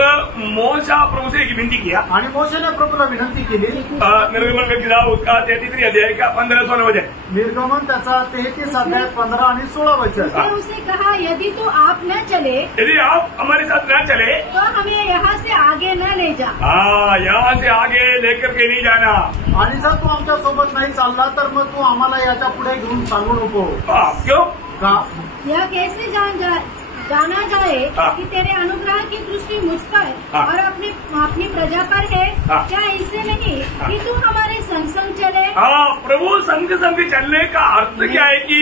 मोशा प्रभु से एक विनती किया, आणि मोशेने प्रभूला विनंती केली। निर्गमन का किताब उसका 33 अध्याय का 15-16 वचन। निर्गमन त्याचा 33 अध्याय 15 आणि 16 वचन। उसने कहा यदि तो आप न चले, यदि आप हमारे साथ न चले तो हमें यहाँ से आगे न ले जा। यहाँ से आगे लेकर के नहीं जाना। आणि जर तू आमच्या सोबत नाही चालला तर मग तू आम्हाला याच्या पुढे घेऊन चालू नको। क्यों? का? यह कैसे जाना जाए कि तेरे अनुग्रह की दृष्टि मुझ पर और अपनी प्रजा पर है? क्या इससे नहीं कि तू हमारे संग संग चले? प्रभु संग संग चलने का अर्थ क्या है कि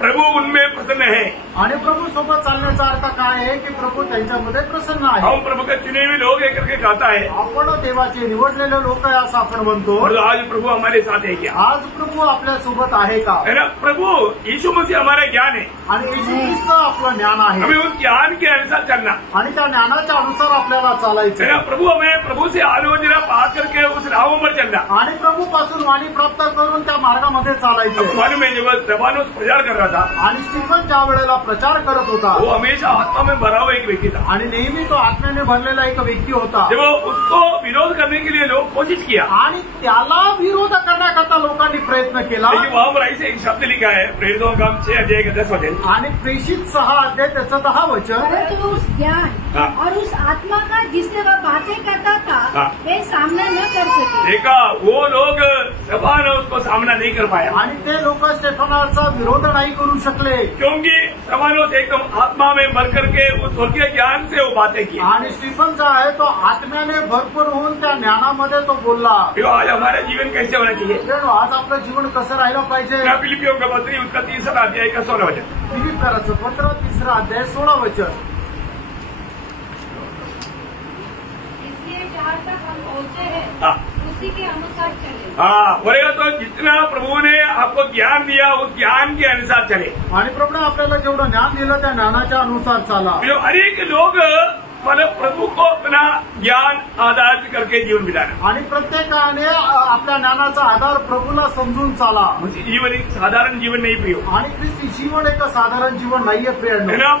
प्रभु उनमें प्रसन्न है। आणि प्रभु सोबत चालण्याचा अर्थ काय आहे की प्रभु त्यांच्यामध्ये प्रसन्न आहे. हम प्रभु के चुने हुए लोग एक करके कहता है, आपण देवाचे निवडलेले लोक आहे असं आपण म्हणतो. और आज प्रभु हमारे साथ है क्या? आज प्रभु आपल्या सोबत आहे का? है ना. प्रभु यीशु मसीह हमारा ज्ञान है, आणि येशू ख्रिस्त आपलं ज्ञान आहे हमें उस ज्ञान के अनुसार चलना आणि त्या ज्ञानाच्या अनुसार आपल्याला चालायचं है ना. प्रभु हमें प्रभु से आलोचना पा करके उस राहों पर चलना. आणि प्रभू पासून वाणी प्राप्त करून त्या मार्गामध्ये चालायचं. मन में जब स्तेफानोस प्रचार कर रहा था, आणि स्टीफन ज्या वेळेला प्रचार करत होता वो हमेशा आत्मा में भरा हुआ एक व्यक्ति था. आणि नेहमी तो आत्म्याने भरलेला एक व्यक्ती होता. जब उसको विरोध करने के लिए लोग कोशिश किया, आणि त्याला विरोध करण्याकरता लोकांनी प्रयत्न केला. लेकिन वहां पर ऐसे एक शब्द लिखा है, प्रेरितों का काम 6 अध्याय 10 वचन, आणि प्रेषित 6 अध्याय त्याचं 10 वचन. परंतु उस ज्ञान और उस आत्मा का जिससे वह बातें करता था वे सामना न कर सके. देखा वो लोग स्तेफानोस को सामना नहीं कर पाया, आणि ते लोक स्टेफनाचा विरोध नाही करू शकले, क्योंकि स्तेफानोस एकदम आत्मा में भर करके उस स्वर्गीय ज्ञान से वो बातें की. आणि स्टीफन जो आहे तो आत्म्याने भरपूर होऊन त्या ज्ञानामध्ये तो बोलला. तो आज हमारा जीवन कैसे होना चाहिए? आज आपलं जीवन कसं राहिलं पाहिजे? फिलिपियों का पत्री उसका 3 अध्याय का 16 वचन. फिलिपियराचं पत्र 3 अध्याय 16 वचन. इसलिए जहाँ तक हम पहुँचे हैं उसी के अनुसार चले. बोलेगा तो जितना प्रभु ने आपको ज्ञान दिया उस ज्ञान के अनुसार चले. आणि प्रभूने आपल्याला जेवढं ज्ञान दिलं त्या ज्ञानाच्या अनुसार चाला. जो अनेक लोग मतलब प्रभु को अपना ज्ञान आधारित करके जीवन बिताना, आणि प्रत्येकाने आपल्या ज्ञानाचा आधार प्रभूला समजून चाला. मुझे जीवन एक साधारण जीवन नहीं प्रियो. आणि ख्रिस्ती जीवन एक साधारण जीवन नाहीये प्रियांनो. है ना.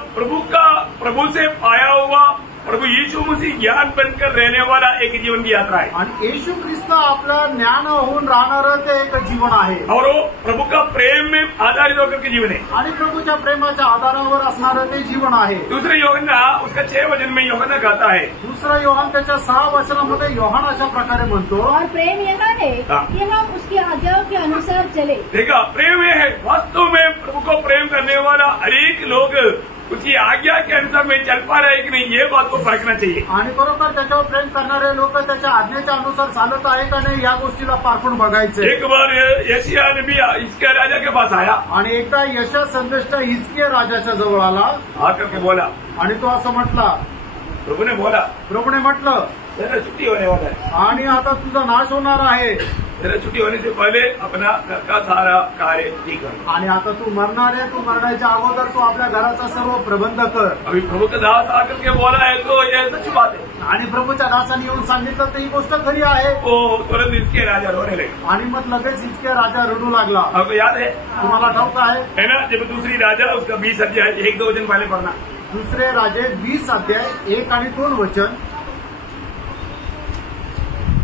प्रभु से पाया हुआ प्रभु यीशु मसीह ज्ञान बनकर रहने वाला एक जीवन की यात्रा है. आणि येशू ख्रिस्त आपलं ज्ञान होऊन राहणारं ते एक जीवन आहे. और वो प्रभु का प्रेम में आधारित होकर के जीवन है. आणि प्रभूच्या प्रेमाच्या आधारावर असणारं ते जीवन आहे. दूसरे यूहन्ना उसका 6 वचन में यूहन्ना कहता है, दुसरा योहान त्याच्या 6 वचनामध्ये योहान अशा प्रकारे म्हणतो, और प्रेम यह है कि हम उसकी आज्ञाओं के अनुसार चले. देखा प्रेम ये है, वास्तव में प्रभु को प्रेम करने वाला अनेक लोग उसकी आज्ञा के अनुसार में चल पा रहे कि नहीं, ये बात को परखना चाहिए. आणि बरोबर त्याच्यावर प्रेम करणारे लोक त्याच्या आज्ञेच्या अनुसार चालत आहे का नाही या गोष्टीला पारखून बघायचे. एक बार यशायाह नबी इसके राजा के पास आया, आणि एकदा यशा संदेष्टा हिजकिया राजाच्या जवळ आला आकर के बोला, आणि तो असं म्हटला, प्रभूने बोला, प्रभूने म्हटलं तेरा छुट्टी होने वाला है, आणि आता तुझा नाश होणार आहे. तेरा छुट्टी होने से पहले अपना घर का सारा कार्य ठीक कर. आणि आता तू मरणार आहे, तू मरण्याच्या अगोदर तू आपल्या घराचा सर्व प्रबंध कर. अभी प्रभु का दास आकर के बोला है तो ये सच बात है. आणि प्रभूच्या दासाने येऊन सांगितलं तर ही गोष्ट खरी आहे. वो तुरंत इसके राजा रोने लगे. आणि मग लगेच इतके राजा रडू लागला. आपको याद है? तुम्हाला ठाऊक आहे है ना. जब दूसरी राजा उसका 20 अध्याय 1-2 वचन पहले पढ़ना. दुसरे राजे 20 अध्याय 1 आणि 2 वचन.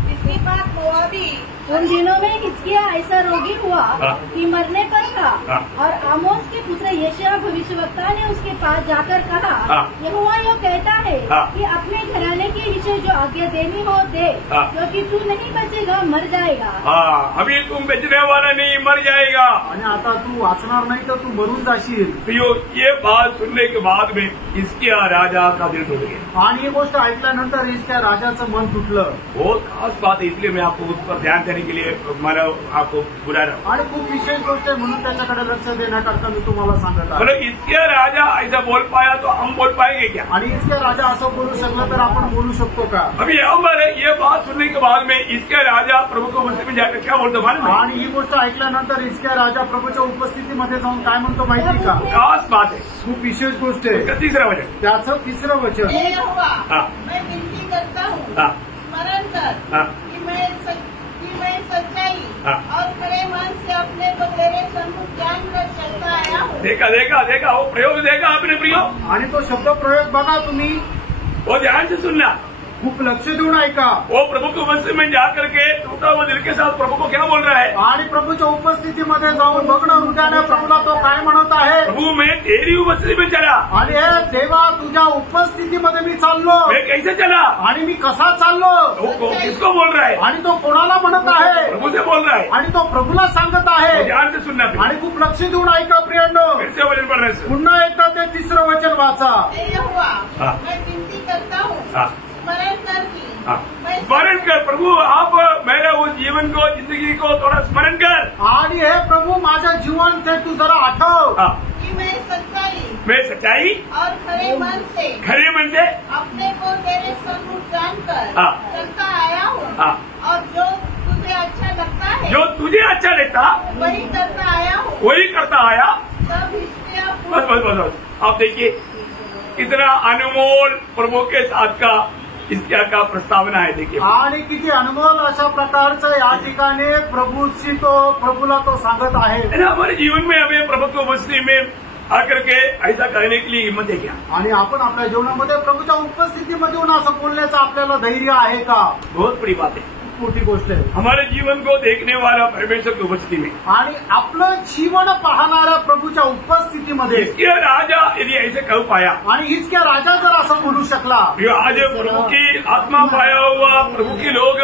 इसके बाद मोआबी उन दिनों में हिजकिय्याह ऐसा रोगी हुआ कि मरने पर था. और आमोस के पुत्र यशायाह भविष्यवक्ता ने उसके पास जाकर कहा, यहोवा यह कहता है कि अपने घराने के विषय जो आज्ञा देनी हो दे, क्योंकि तू नहीं बचेगा, मर जाएगा. अभी तुम बचने वाला नहीं, मर जाएगा. आणि आता तू वाचणार नाही तर तू मरून जाशील. तो ये बात सुनने के बाद में इसके राजा का दिल टूट गया. आणि ही गोष्ट ऐकल्यानंतर इसक्या राजाचं मन तुटलं. बहुत खास बात है, इसलिए मैं आपको उस पर ध्यान देने के लिए मला आपको बुला रहा हूँ. आणि खूप विशेष गोष्ट आहे म्हणून त्याच्याकडे लक्ष देण्याकरता मी तुम्हाला सांगत आहे. मतलब इसके राजा ऐसा बोल पाया तो हम बोल पाएंगे क्या? आणि इसके राजा असं बोलू शकलं तर आपण बोलू शकतो का? अभी हमारे ये बात सुनने के बाद में इसके राजा प्रभु को मस्जिद में जाकर क्या बोलते मालूम है? आणि ही गोष्ट ऐकल्यानंतर इसके राजा प्रभूच्या उपस्थितीमध्ये जाऊन काय म्हणतो माहिती का? खास बात है, खूप विशेष गोष्ट आहे. इसका 3रा वचन, त्याचं 3रं वचन. हे यहोवा, मैं विनती करता हूँ, स्मरण कर कि मैं सच्चाई और खरे मन से अपने को तेरे सम्मुख ज्ञान कर चलता आया हूँ. देखा वो प्रयोग देखा आपने प्रियो. आणि तो शब्द प्रयोग बघा तुम्ही, वो ध्यान से सुनना, खूप लक्ष देऊन ऐका. वो प्रभु के मस्जिद में जाकर के टूटा हुआ दिल के साथ प्रभु को क्या बोल रहा है? आणि प्रभूच्या उपस्थितीमध्ये जाऊन बघणं हृदयाने प्रभूला तो काय म्हणत आहे? प्रभु मैं तेरी उपस्थिति में चला. आणि हे देवा तुझ्या उपस्थितीमध्ये मी चाललो. मैं कैसे चला? आणि मी कसा चाललो? वो किसको बोल रहा है? आणि तो कोणाला म्हणत आहे? प्रभु से बोल रहा है. आणि तो प्रभूला सांगत आहे. ध्यान से सुनना. आणि खूप लक्ष देऊन ऐका प्रियांनो. फिर से वचन पढ़ने से पुन्हा एकदा ते 3रं वचन वाचा. हे यहोवा, मैं विनती करता हूँ, स्मरण कर की स्मरण कर. प्रभु आप मेरे उस जीवन को, जिंदगी को थोड़ा स्मरण कर. आणि हे प्रभू माझं जीवन ते तू जरा आठव. कि मैं सच्चाई मैं सच्चाई और खरे मन से अपने को तेरे स्वरूप जानकर चलता आया हूँ, और जो तुझे अच्छा लगता है, जो तुझे अच्छा लगता वही करता आया हूँ, वही करता आया। सब हिस्ट्रियाँ बस आप देखिए कितना अनमोल प्रभु के साथ का इसका का प्रस्तावना आहे. देखिए आणि किती अनमोल अशा प्रकारचं या ठिकाणी प्रभूला तो सांगत आहे. हमारे जीवन में हमें प्रभु की उपस्थिति में आकर के ऐसा करने के लिए हिम्मत है क्या? आणि आपण आपल्या जीवनामध्ये प्रभूच्या उपस्थितीमध्ये येऊन असं बोलण्याचं आपल्याला धैर्य आहे का? बहुत बड़ी बात है, मोठी गोष्ट आहे. हमारे जीवन को देखने वाला परमेश्वर की उपस्थिति में आणि आपलं जीवन पाहणाऱ्या प्रभूच्या उपस्थितीमध्ये इसके राजा यदि ऐसे कह पाया, आणि हिचक्या राजा जर असं बोलू शकला, आज प्रभु की आत्मा पाया हुआ प्रभु के लोग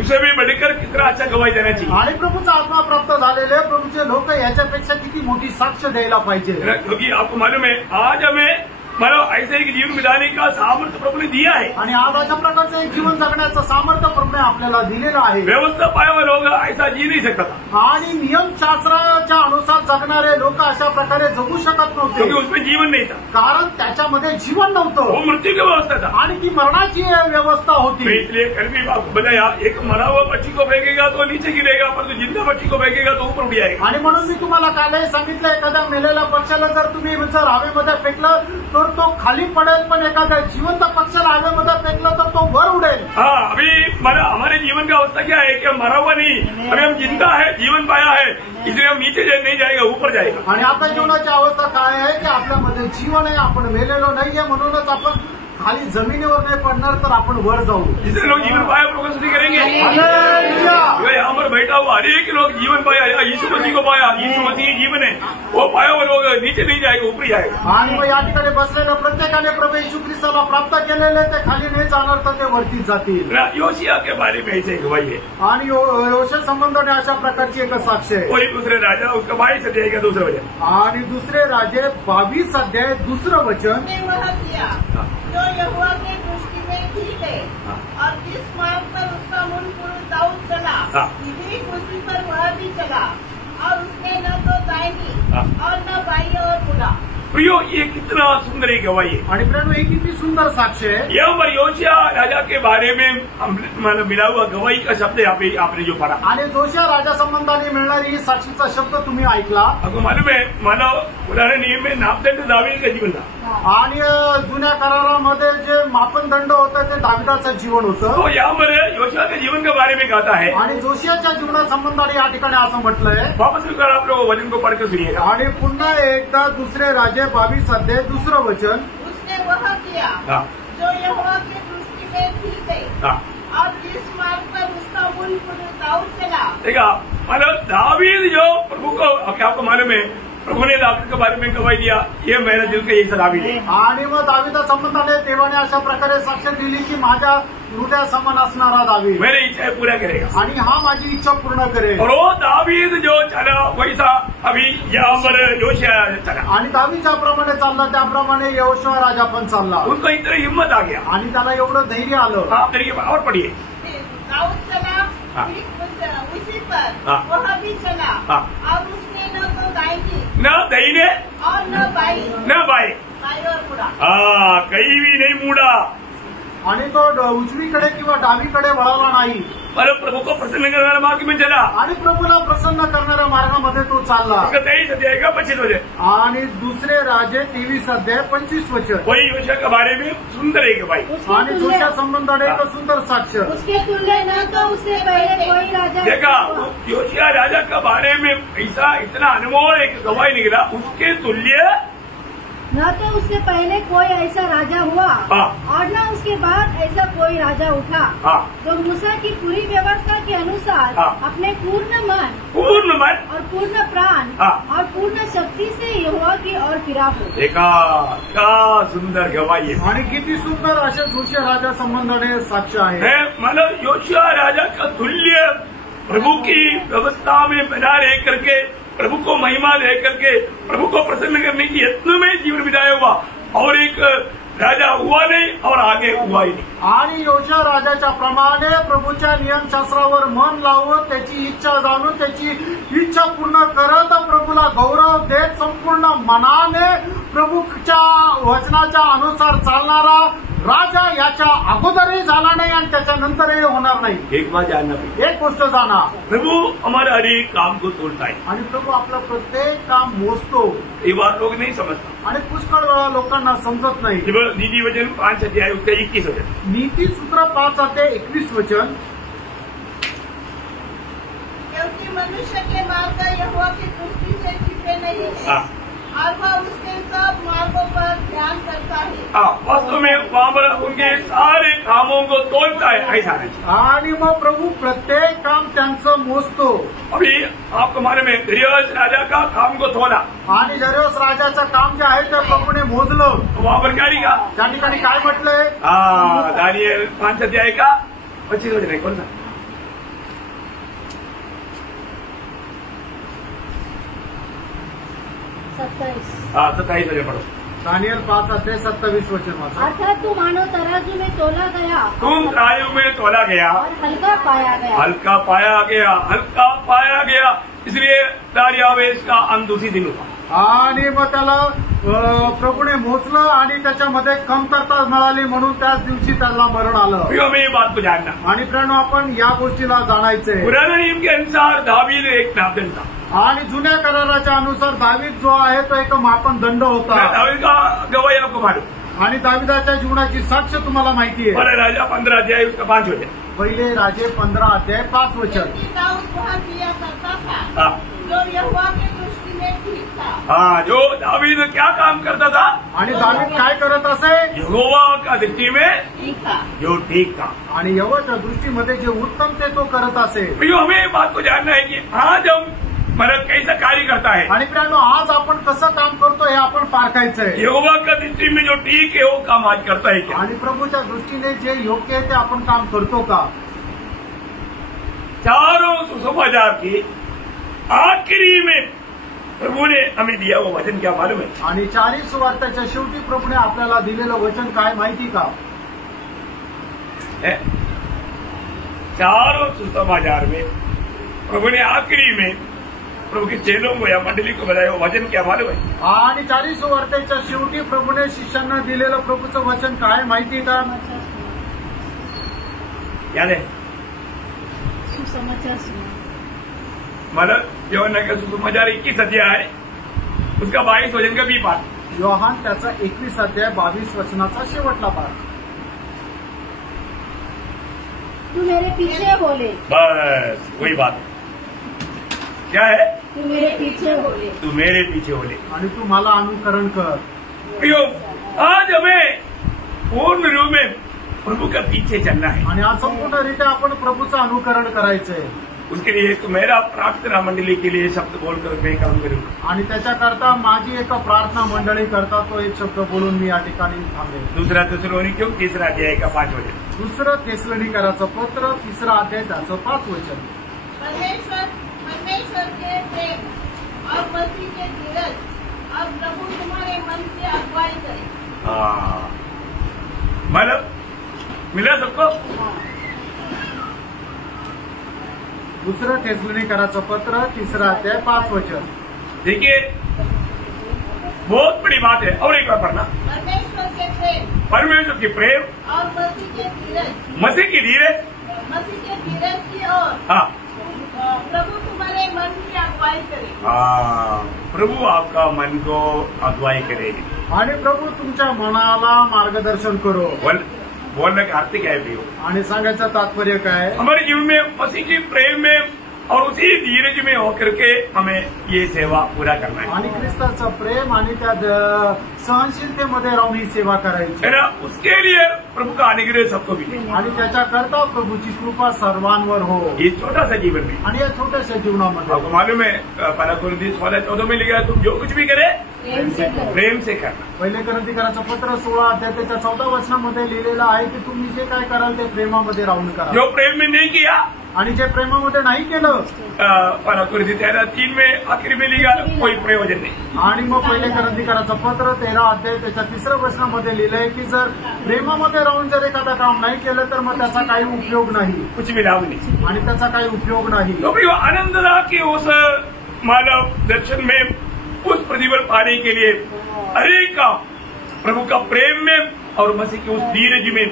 उसे भी बढ़कर कितना अच्छा गवाही देना चाहिए. आणि प्रभूचा आत्मा प्राप्त झालेले प्रभूचे लोक याच्यापेक्षा किती मोठी साक्ष द्यायला पाहिजे. क्योंकि आपको मालूम है आज हमें मतलब ऐसे एक जीवन बिताने का सामर्थ्य प्रभु ने दिया है. आणि आज अशा प्रकारचं एक जीवन जगण्याचं सामर्थ्य प्रभूने आपल्याला दिलेलं आहे. व्यवस्था पाया हुआ लोग ऐसा जी नहीं सकता. आणि नियमशास्त्राच्या अनुसार जगणारे लोक अशा प्रकारे जगू शकत नव्हते, क्योंकि उसमें जीवन नहीं था, कारण त्याच्यामध्ये जीवन नव्हतं. वो मृत्यू की व्यवस्था था आणि ती मरणाची व्यवस्था होती. इसलिए कल भी आपको बताया, एक मरा हुआ पक्षी को फेंकेगा तो नीचे गिरेगा, परंतु जिंदा पक्षी को फेंकेगा तो ऊपर उठ जाएगा. आणि म्हणून मी तुम्हाला कालही सांगितलं, एखाद्या मेलेल्या पक्षाला जर तुम्ही जर हवेमध्ये फेकलं तर तो खाली पडेल, पण एखाद्या जिवंत पक्षाला हवेमध्ये फेकलं तर तो वर उडेल. हाँ, अभी हमारे जीवन का अवस्था क्या है कि हम मरा हुआ नहीं, अभी हम जिंदा है, जीवन पाया है, इसलिए हम नीचे नहीं जाएगा, ऊपर जाएगा. आणि आपल्या जीवनाची अवस्था काय आहे की आपल्यामध्ये जीवन आहे, आपण मेलेलो नाहीये, म्हणूनच आपण खाली जमिनीवर नाही पडणार, तर आपण वर जाऊ. जितने लोग जीवन पाया प्रगति करेंगे. हालेलुया. यहाँ पर बैठा हुआ हर एक लोग जीवन पाया, यीशु मसीह को पाया, यीशु मसीह जीवन है, वो पाया हुआ लोग नीचे नहीं जाएगा, ऊपर जाएगा. आणि मग या ठिकाणी बसलेल्या प्रत्येकाने प्रभू येशू ख्रिस्ताला प्राप्त केलेले ते खाली नाही जाणार, तर ते वरतीच जातील. योशिया के बारे में ऐसे गवाही है. आणि योशिया संबंधाने अशा प्रकारची एक साक्ष आहे. कोई दूसरे राजा उसका 22 अध्याय का दूसरा वचन. आणि दुसरे राजे 22 अध्याय दुसरं वचन. जो यहोवा की दृष्टि में ठीक है, और जिस मार्ग पर उसका मूल पुरुष दाऊद चला, ठीक उसी पर वह भी चला, और उसने न तो दाहिनी और न बाईं ओर मुड़ा. प्रियो, ये कितना सुंदर एक गवाही है. आणि प्रेम, ही किती सुंदर साक्ष आहे. यहाँ पर योशिया राजा के बारे में मतलब मिला हुआ गवाही का शब्द आपने जो पढ़ा, आणि जोशिया राजा संबंधाने मिळणारी ही साक्षीचा शब्द तुम्ही ऐकला. आपको मालूम है, मानव पुराने नियम में नापदंड दावीद का जीवन था. आणि जुन्या करारामध्ये जे मापनदंड होतं ते दाविदाचं जीवन होतं. तो यहाँ पर योशिया के जीवन के बारे में कहता है. आणि जोशियाच्या जीवनासंबंधाने या ठिकाणी असं म्हटलंय. वापस कर आप लोग वचन को पढ़कर सुनिएगा. आणि पुन्हा एकदा दुसरे राजे 22 अध्याय दुसरं वचन. उसने वह किया जो यहोवा की दृष्टि में ठीक है, और जिस मार्ग पर उसका मूल पुरुष दाऊद चला. देखा, मतलब दावीद जो प्रभु को, आपको मालूम है प्रभु ने दावीद के बारे में गवाही दिया, ये मेरा दिल का यही दावीद है. आणि मग दावीदा संबंधाने देवाने अशा प्रकारे साक्ष दिली की माझ्या हृदया समान असणारा दावीद मेरी इच्छा पूरा करेगा, आणि हा माझी इच्छा पूर्ण करेल. और वो दावीद जो चला वैसा अभी यहाँ पर योशिया चला. आणि दावीद ज्याप्रमाणे चालला त्याप्रमाणे यहोशुआ राजा पण चालला. उनको इतना हिम्मत आ गया आणि त्याला एवढं धैर्य आलं. आप देखिए और पढ़िए. दाऊद चला उसी पर वह भी चला, और उसने न तो दाहिनी न दाहिने और न बाई ओर मुड़ा. कहीं भी नहीं मुड़ा. आणि तो उजवीकडे किंवा डावीकडे वळाला नाही. पर प्रभु को प्रसन्न करने मार्ग में चला. आणि प्रभूला प्रसन्न करणाऱ्या मार्गामध्ये तो चालला. 23 अध्याय का 25 वचन. आणि दुसरे राजे 23 अध्याय 25 वचन. वही योशिया के बारे में सुंदर एक भाई. आणि जोशिया संबंधाने एक सुंदर साक्ष. उसके तुल्य न तो उससे पहले कोई राजा. देखा, योशिया राजा के बारे में ऐसा इतना अनमोल एक गवाही निकला, उसके तुल्य न तो उससे पहले कोई ऐसा राजा हुआ, और न उसके बाद ऐसा कोई राजा उठा जो मूसा की पूरी व्यवस्था के अनुसार अपने पूर्ण मन और पूर्ण प्राण और पूर्ण शक्ति से यहोवा की ओर फिरा हो. देखा, क्या सुंदर गवाही है. आणि किती सुंदर अशा जोशिया राजा संबंधाने साक्ष आहे. मतलब योशिया राजा का तुल्य प्रभु की व्यवस्था में बना रह करके, प्रभु को महिमा दे करके, प्रभु को प्रसन्न करने की यत्न में जीवन बिताया हुआ, और एक राजा हुआ नहीं और आगे हुआ ही नाही. आणि योशिया राजाच्या प्रमाणे प्रभूच्या नियमशास्त्रावर मन लावून त्याची इच्छा जाणून त्याची इच्छा पूर्ण करत प्रभूला गौरव देत संपूर्ण मनाने प्रभूच्या वचनाच्या अनुसार चालणारा राजा याच्या अगोदरही झाला नाही आणि त्याच्यानंतरही होणार नाही. एक बात जानना, एक गोष्ट जाणा, प्रभु हमारे हर एक काम को तोड़ता है आणि प्रभू आपलं प्रत्येक काम मोजतो. ये बात लोग नहीं समझता. आणि पुष्कळ वेळा लोकांना समजत नाही. नीति वचन 5 अध्याय उसका 21 वचन, नीतिसूत्र 5:21 वचन, क्योंकि मनुष्य के मार्ग यहोवा की दृष्टि से छिपे नहीं है और वह उसके सब मार्गों पर ध्यान करता है. वास्तव में वहाँ पर उनके सारे कामों को तोड़ता है, ऐसा नहीं. आणि मग प्रभू प्रत्येक काम त्यांचं मोजतो. अभी आपको मालूम है दरियास राजा का काम को तोड़ा आणि दरियास राजाचं काम जे आहे ते प्रभूने मोजलं. वहाँ पर क्या लिखा? त्या ठिकाणी काय म्हटलंय? दानियल 5 अध्याय का 25 वचन है. कौन सा? 27 वचन पढ़ो. दानियल 5:27 वचन वाचा. अर्थात तू मानो तराजू में तोला गया, तुम तराजू में तोला गया और हल्का पाया गया. हल्का पाया गया, हल्का पाया गया. इसलिए दारियावेश का अंत उसी दिन हुआ. आणि मग त्याला प्रभूने मोजलं आणि त्याच्यामध्ये कमतरता मिळाली म्हणून त्याच दिवशी त्याला मरण आलं. हमें ये बात को जानना. आणि प्रणव आपण या गोष्टीला जाणायचंय. पुराने नियम के अनुसार दावीद एक नापदंड था आणि जुन्या कराराच्या अनुसार दावीद जो आहे तो एक मापन दंड होता. दावीद का गवाही आपको मालूम. आणि दाविदाच्या जीवनाची साक्ष तुम्हाला माहिती आहे. पहले राजा 15 अध्याय उसका 5 वचन. पहिले राजे 15:5 वचन. क्योंकि दाऊद वह किया करता था जो यहोवा की दृष्टि में ठीक था. जो दावीद क्या काम करता था? आणि दावीद काय करत असे? यहोवा का दृष्टि में ठीक था. जो ठीक था. आणि यहोवाच्या दृष्टीमध्ये जे उत्तम ते तो करत असे. हमें ये बात को जानना है कि आज हम मतलब कैसा कार्य करता है. आणि प्रियानो आज आपण कसं काम करतो हे आपण पारखायचंय. यहोवा का दृष्टि में जो ठीक है वो काम आज करता है क्या? आणि प्रभूच्या दृष्टीने जे योग्य आहे ते आपण काम करतो का? चारों सुसमाचार की आखिरी में प्रभु ने हमें दिया वो वचन क्या मालूम है? आणि 40 सुवार्त्याच्या शेवटी प्रभूने आपल्याला दिलेलं वचन काय माहिती का? चारों सुसमाचार में प्रभु ने आखिरी में प्रभु के चेलों को या मंडली को बताया वो वचन क्या मालूम है? आणि 40 सुवार्त्याच्या शेवटी प्रभूने शिष्यांना दिलेलं प्रभूचं वचन काय माहिती का? याद है? सुसमाचार सुना. मतलब यूहन्ना का सुसमाचार 21 अध्याय है उसका 22 वचन का बी पाठ. योहान त्याचा 21 अध्याय 22 वचनाचा शेवटला पाठ. तू मेरे पीछे बोले. बस वही बात क्या है? तू मेरे पीछे बोले. तू मेरे पीछे बोले आणि तू मला अनुकरण कर. आज हमें पूर्ण रूप में प्रभु का पीछे चलना है. आणि आज संपूर्णरित्या आपण प्रभूचं अनुकरण करायचंय. उसके लिए तो मेरा प्रार्थना मंडली के लिए शब्द बोलकर मैं काम करूंगा. आणि त्याच्याकरता माझी एक प्रार्थना मंडळी करता तो एक शब्द बोलून मी या ठिकाणी थांबेल. दूसरा तेसलोनिकयों 3 अध्याय का 5 वचन. दुसरं तेसलोनिकराचं पत्र 3 अध्याय त्याचं 5 वचन. परमेश्वर के प्रेम और मसीह के धीरज और प्रभु तुम्हारे मन की अगुवाई करे. मतलब मिला सबको. दुसरं तेसलोनिकराचं पत्र 3 अध्याय 5 वचन. देखिए बहुत बड़ी बात है. और एक बार पढ़ना. परमेश्वर के प्रेम परमेश्वर की प्रेम और मसीह के धीरज. मसीह की धीरज. मसीह के धीरज की ओर. हाँ. प्रभु तुम्हारे मन की अगुवाई करे. प्रभु आपका मन को अगुवाई करेगी. आणि प्रभू तुमच्या मनाला मार्गदर्शन करो. बोलने का अर्थ क्या है भैया? आणि सांगायचं तात्पर्य काय? हमारे जीवन में मसीह की प्रेम में और उसी धीरज में होकर के हमें ये सेवा पूरा करना है. आणि ख्रिस्ताचं प्रेम आणि त्या सहनशीलतेमध्ये राहून ही सेवा करायची. है ना. उसके लिए प्रभु का अनुग्रह सबको मिले. आणि त्याच्याकरता प्रभूची कृपा सर्वांवर हो. ये छोटा सा जीवन में आणि या छोट्याशा जीवनामध्ये आपको मालूम है 1 कोरिन्थियों 16:14 में लिखा है तुम जो कुछ भी करे प्रेम से करना. पहिले कोरिन्थीकराचं पत्र 16 अध्याय त्याच्या 14 वचनामध्ये लिहिलेलं आहे की तुम्ही जे काय कराल ते प्रेमामध्ये राहून करा. जो प्रेम में नहीं किया आणि जे प्रेमामध्ये नाही केलं 1 कोरिन्थियों 3 में आखिर में लिखा कोई प्रयोजन नहीं. आणि मग पहिले कोरिन्थीकराचं पत्र 13 अध्याय त्याच्या 3 वचनामध्ये लिहिलंय की जर प्रेमामध्ये राहून जर एखादं काम नाही केलं तर मग त्याचा काही उपयोग नाही. कुछ भी लाभ नहीं. आणि त्याचा काही उपयोग नाही. तो भी आनंद रहा कि उस मानव दर्शन में उस प्रतिफल पाने के लिए हरेक का प्रभु का प्रेम में और मसीह की उस धीरज में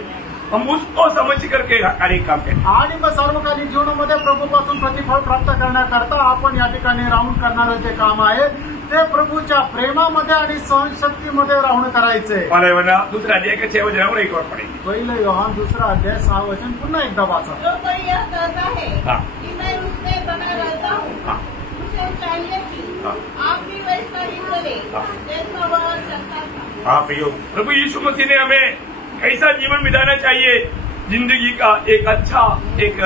हम उसको समझ करके कार्य काम करें. आणि मग सार्वकालिक जीवनामध्ये प्रभूपासून प्रतिफळ प्राप्त करण्याकरता आपण या ठिकाणी राहून करणारं जे काम आहे ते प्रभूच्या प्रेमामध्ये आणि सहनशक्तीमध्ये राहून करायचंय. मला म्हणा दुसरा अध्याय का 6 वचनावर एक वर पडेल. पहिलं योहान 2 अध्याय 6 वचन पुन्हा एकदा वाचा. जो कोई यह कहता है कि मैं उसमें बना रहता हूँ, उसे चाहिए कि आप भी वैसा ही करे जैसा वह करता था. हाँ प्रियो, प्रभु यीशु मसीह ने हमें कैसा जीवन बिताना चाहिए, जिंदगी का एक अच्छा एक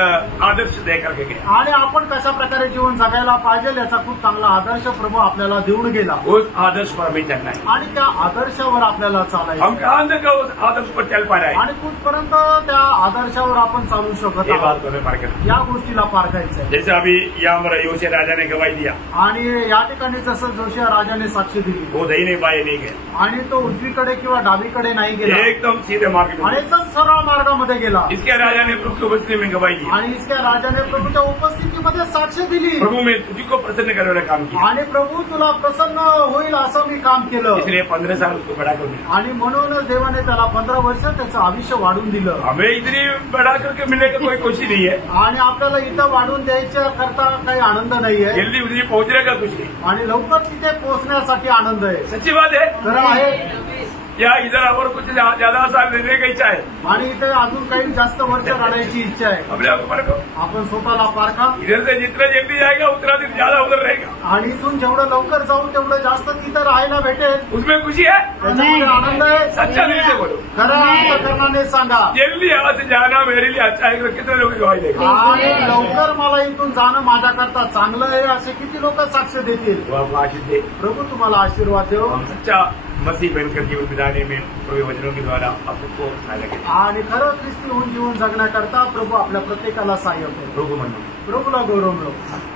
आदर्श दे करके गया. आणि आपण कशा प्रकारे जीवन जगायला पाहिजे याचा खूप चांगला आदर्श प्रभू आपल्याला देऊन गेला. उस आदर्श पर हमें चलना है. आणि त्या आदर्शावर आपल्याला चालायचं. हम कहाँ तक उस आदर्श पर चल पा रहे हैं. आणि कुठपर्यंत त्या आदर्शावर आपण चालू शकत ये बात हमें पार करना. या गोष्टीला पार करायचंय. जैसे अभी यहाँ हमारे योशिया राजा ने गवाही दिया. आणि या ठिकाणी जसं जोशिया राजाने साक्ष दिली. वो दही नहीं बाय नहीं गए. आणि तो उजवीकडे किंवा डावीकडे नाही गेला. एकदम सीधे मार्ग में. आणि एकदम सरळ मार्गामध्ये गेला. इसके राजा ने प्रभु की उपस्थिति में गवाही दी. आणि इसके राजाने प्रभूच्या उपस्थितीमध्ये साक्ष दिली. प्रभु में तुझको प्रसन्न करने वाला काम किया. आणि प्रभू तुला प्रसन्न होईल असं मी काम केलं. इसलिए 15 साल उसको बड़ा कर दिया. आणि म्हणून देवाने त्याला 15 वर्ष त्याचं आयुष्य वाढून दिलं. हमें इतनी बड़ा करके मिलने का कोई कोशिश नहीं है. आणि आपल्याला इथं वाढून द्यायच्या करता काही आनंद नाहीये. जल्दी उधरी पहुंचने का कुछ नहीं. आणि लवकर तिथे पोहोचण्यासाठी आनंद आहे. सच्ची बात है. खरं आहे. या इधर और कुछ ज्यादा साल रहने की इच्छा है. आणि इथे अजून काही जास्त वर्ष काढायची इच्छा आहे. अपने आप को परखो. आपण स्वतःला पारखा. इधर से जितना जल्दी जाएगा उतना दिन ज्यादा उधर रहेगा. आणि इथून जेवढं लवकर जाऊ तेवढं जास्त तिथं राहायला भेटेल. उसमें खुशी है. त्याच्यामध्ये आनंद आहे. सच्चा दिल से बोलो. खरं अंतःकरणाने सांगा. जल्दी यहाँ से जाना मेरे लिए अच्छा है. कितने लोग गवाही देगा. आणि लवकर मला इथून जाणं माझ्याकरता चांगलं आहे असे किती लोक साक्ष देतील. आशीष दे. प्रभू तुम्हाला आशीर्वाद देव. हम सच्चा मसीह बनकर जीवन बिताने में प्रभु वचनों के द्वारा आपको सहायता करें. आणि खरं ख्रिस्ती होऊन जीवन जगण्याकरता प्रभू आपल्या प्रत्येकाला सहाय्य करेल. प्रभु म्हणून प्रभूला गौरव मिळव.